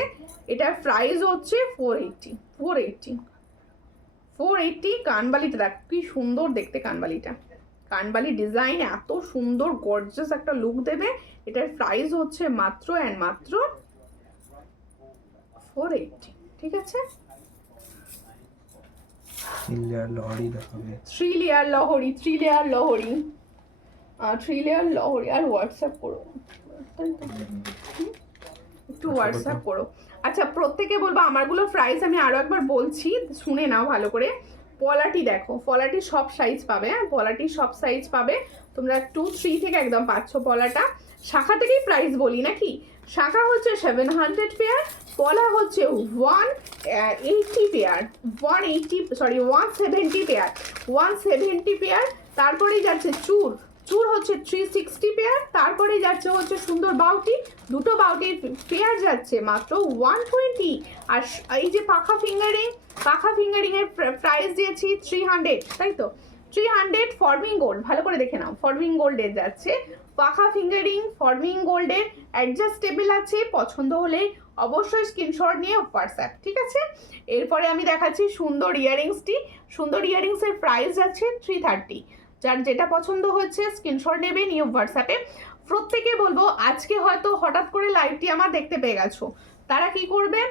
এটার প্রাইস হচ্ছে 480। কানবালিটা দেখ কি সুন্দর দেখতে, কানবালিটা, কানবালি ডিজাইন এত সুন্দর গর্জিয়াস একটা লুক দেবে। এটার প্রাইস হচ্ছে মাত্র অ্যান্ড মাত্র 480, ঠিক আছে। 3 লেয়ার লহরি দেখাবে, 3 লেয়ার লহরি, 3 লেয়ার লহরি, 3 লেয়ার লহরি। আর হোয়াটসঅ্যাপ করো, একটু হোয়াটসঅ্যাপ করো। আচ্ছা প্রত্যেকে বলবো আমারগুলো প্রাইস আমি আরও একবার বলছি, শুনে নাও ভালো করে। পলাটি দেখো, পলাটি সব সাইজ পাবে, হ্যাঁ পলাটি সব সাইজ পাবে, তোমরা 2, 3 থেকে একদম পাচ্ছ পলাটা। শাখা থেকেই প্রাইস বলি নাকি, শাখা হচ্ছে 700 পেয়ার, পলা হচ্ছে 180 পেয়ার, 170 পেয়ার, 170 পেয়ার। তারপরেই যাচ্ছে চূড়, চূড় হচ্ছে 360 পেয়ার। তারপরে যাচ্ছে হচ্ছে সুন্দর বাউটি, দুটো বাউটির পেয়ার যাচ্ছে মাত্র 120। আর এই যে পাখা ফিঙ্গারিং, পাখা ফিঙ্গারিং এর প্রাইস দিয়েছি 300, তাই তো 300। ফর্মিং গোল্ড ভালো করে দেখে নাও, ফর্মিং গোল্ডের যাচ্ছে পাখা ফিঙ্গারিং, ফর্মিং গোল্ডের অ্যাডজাস্টেবল আছে, পছন্দ হলে অবশ্যই স্ক্রিনশট নিয়ে হোয়াটসঅ্যাপ, ঠিক আছে। এরপরে আমি দেখাচ্ছি সুন্দর ইয়ারিংসটি, সুন্দর ইয়ারিংসের প্রাইস যাচ্ছে 330। যার যেটা পছন্দ হচ্ছে স্ক্রিনশট নেবে, নিয়ে হোয়াটসঅ্যাপে। প্রত্যেকে বলবো আজকে হয়তো হঠাৎ করে লাইভটি আমার দেখতে পেয়ে গেছো, তারা কি করবে,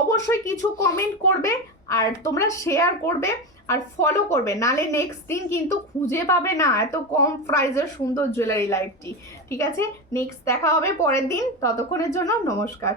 অবশ্যই কিছু কমেন্ট করবে, আর তোমরা শেয়ার করবে আর ফলো করবে, নালে নেক্সট দিন কিন্তু খুঁজে পাবে না এত কম প্রাইসের সুন্দর জুয়েলারি লাইভটি, ঠিক আছে। নেক্সট দেখা হবে পরের দিন, ততক্ষণের জন্য নমস্কার।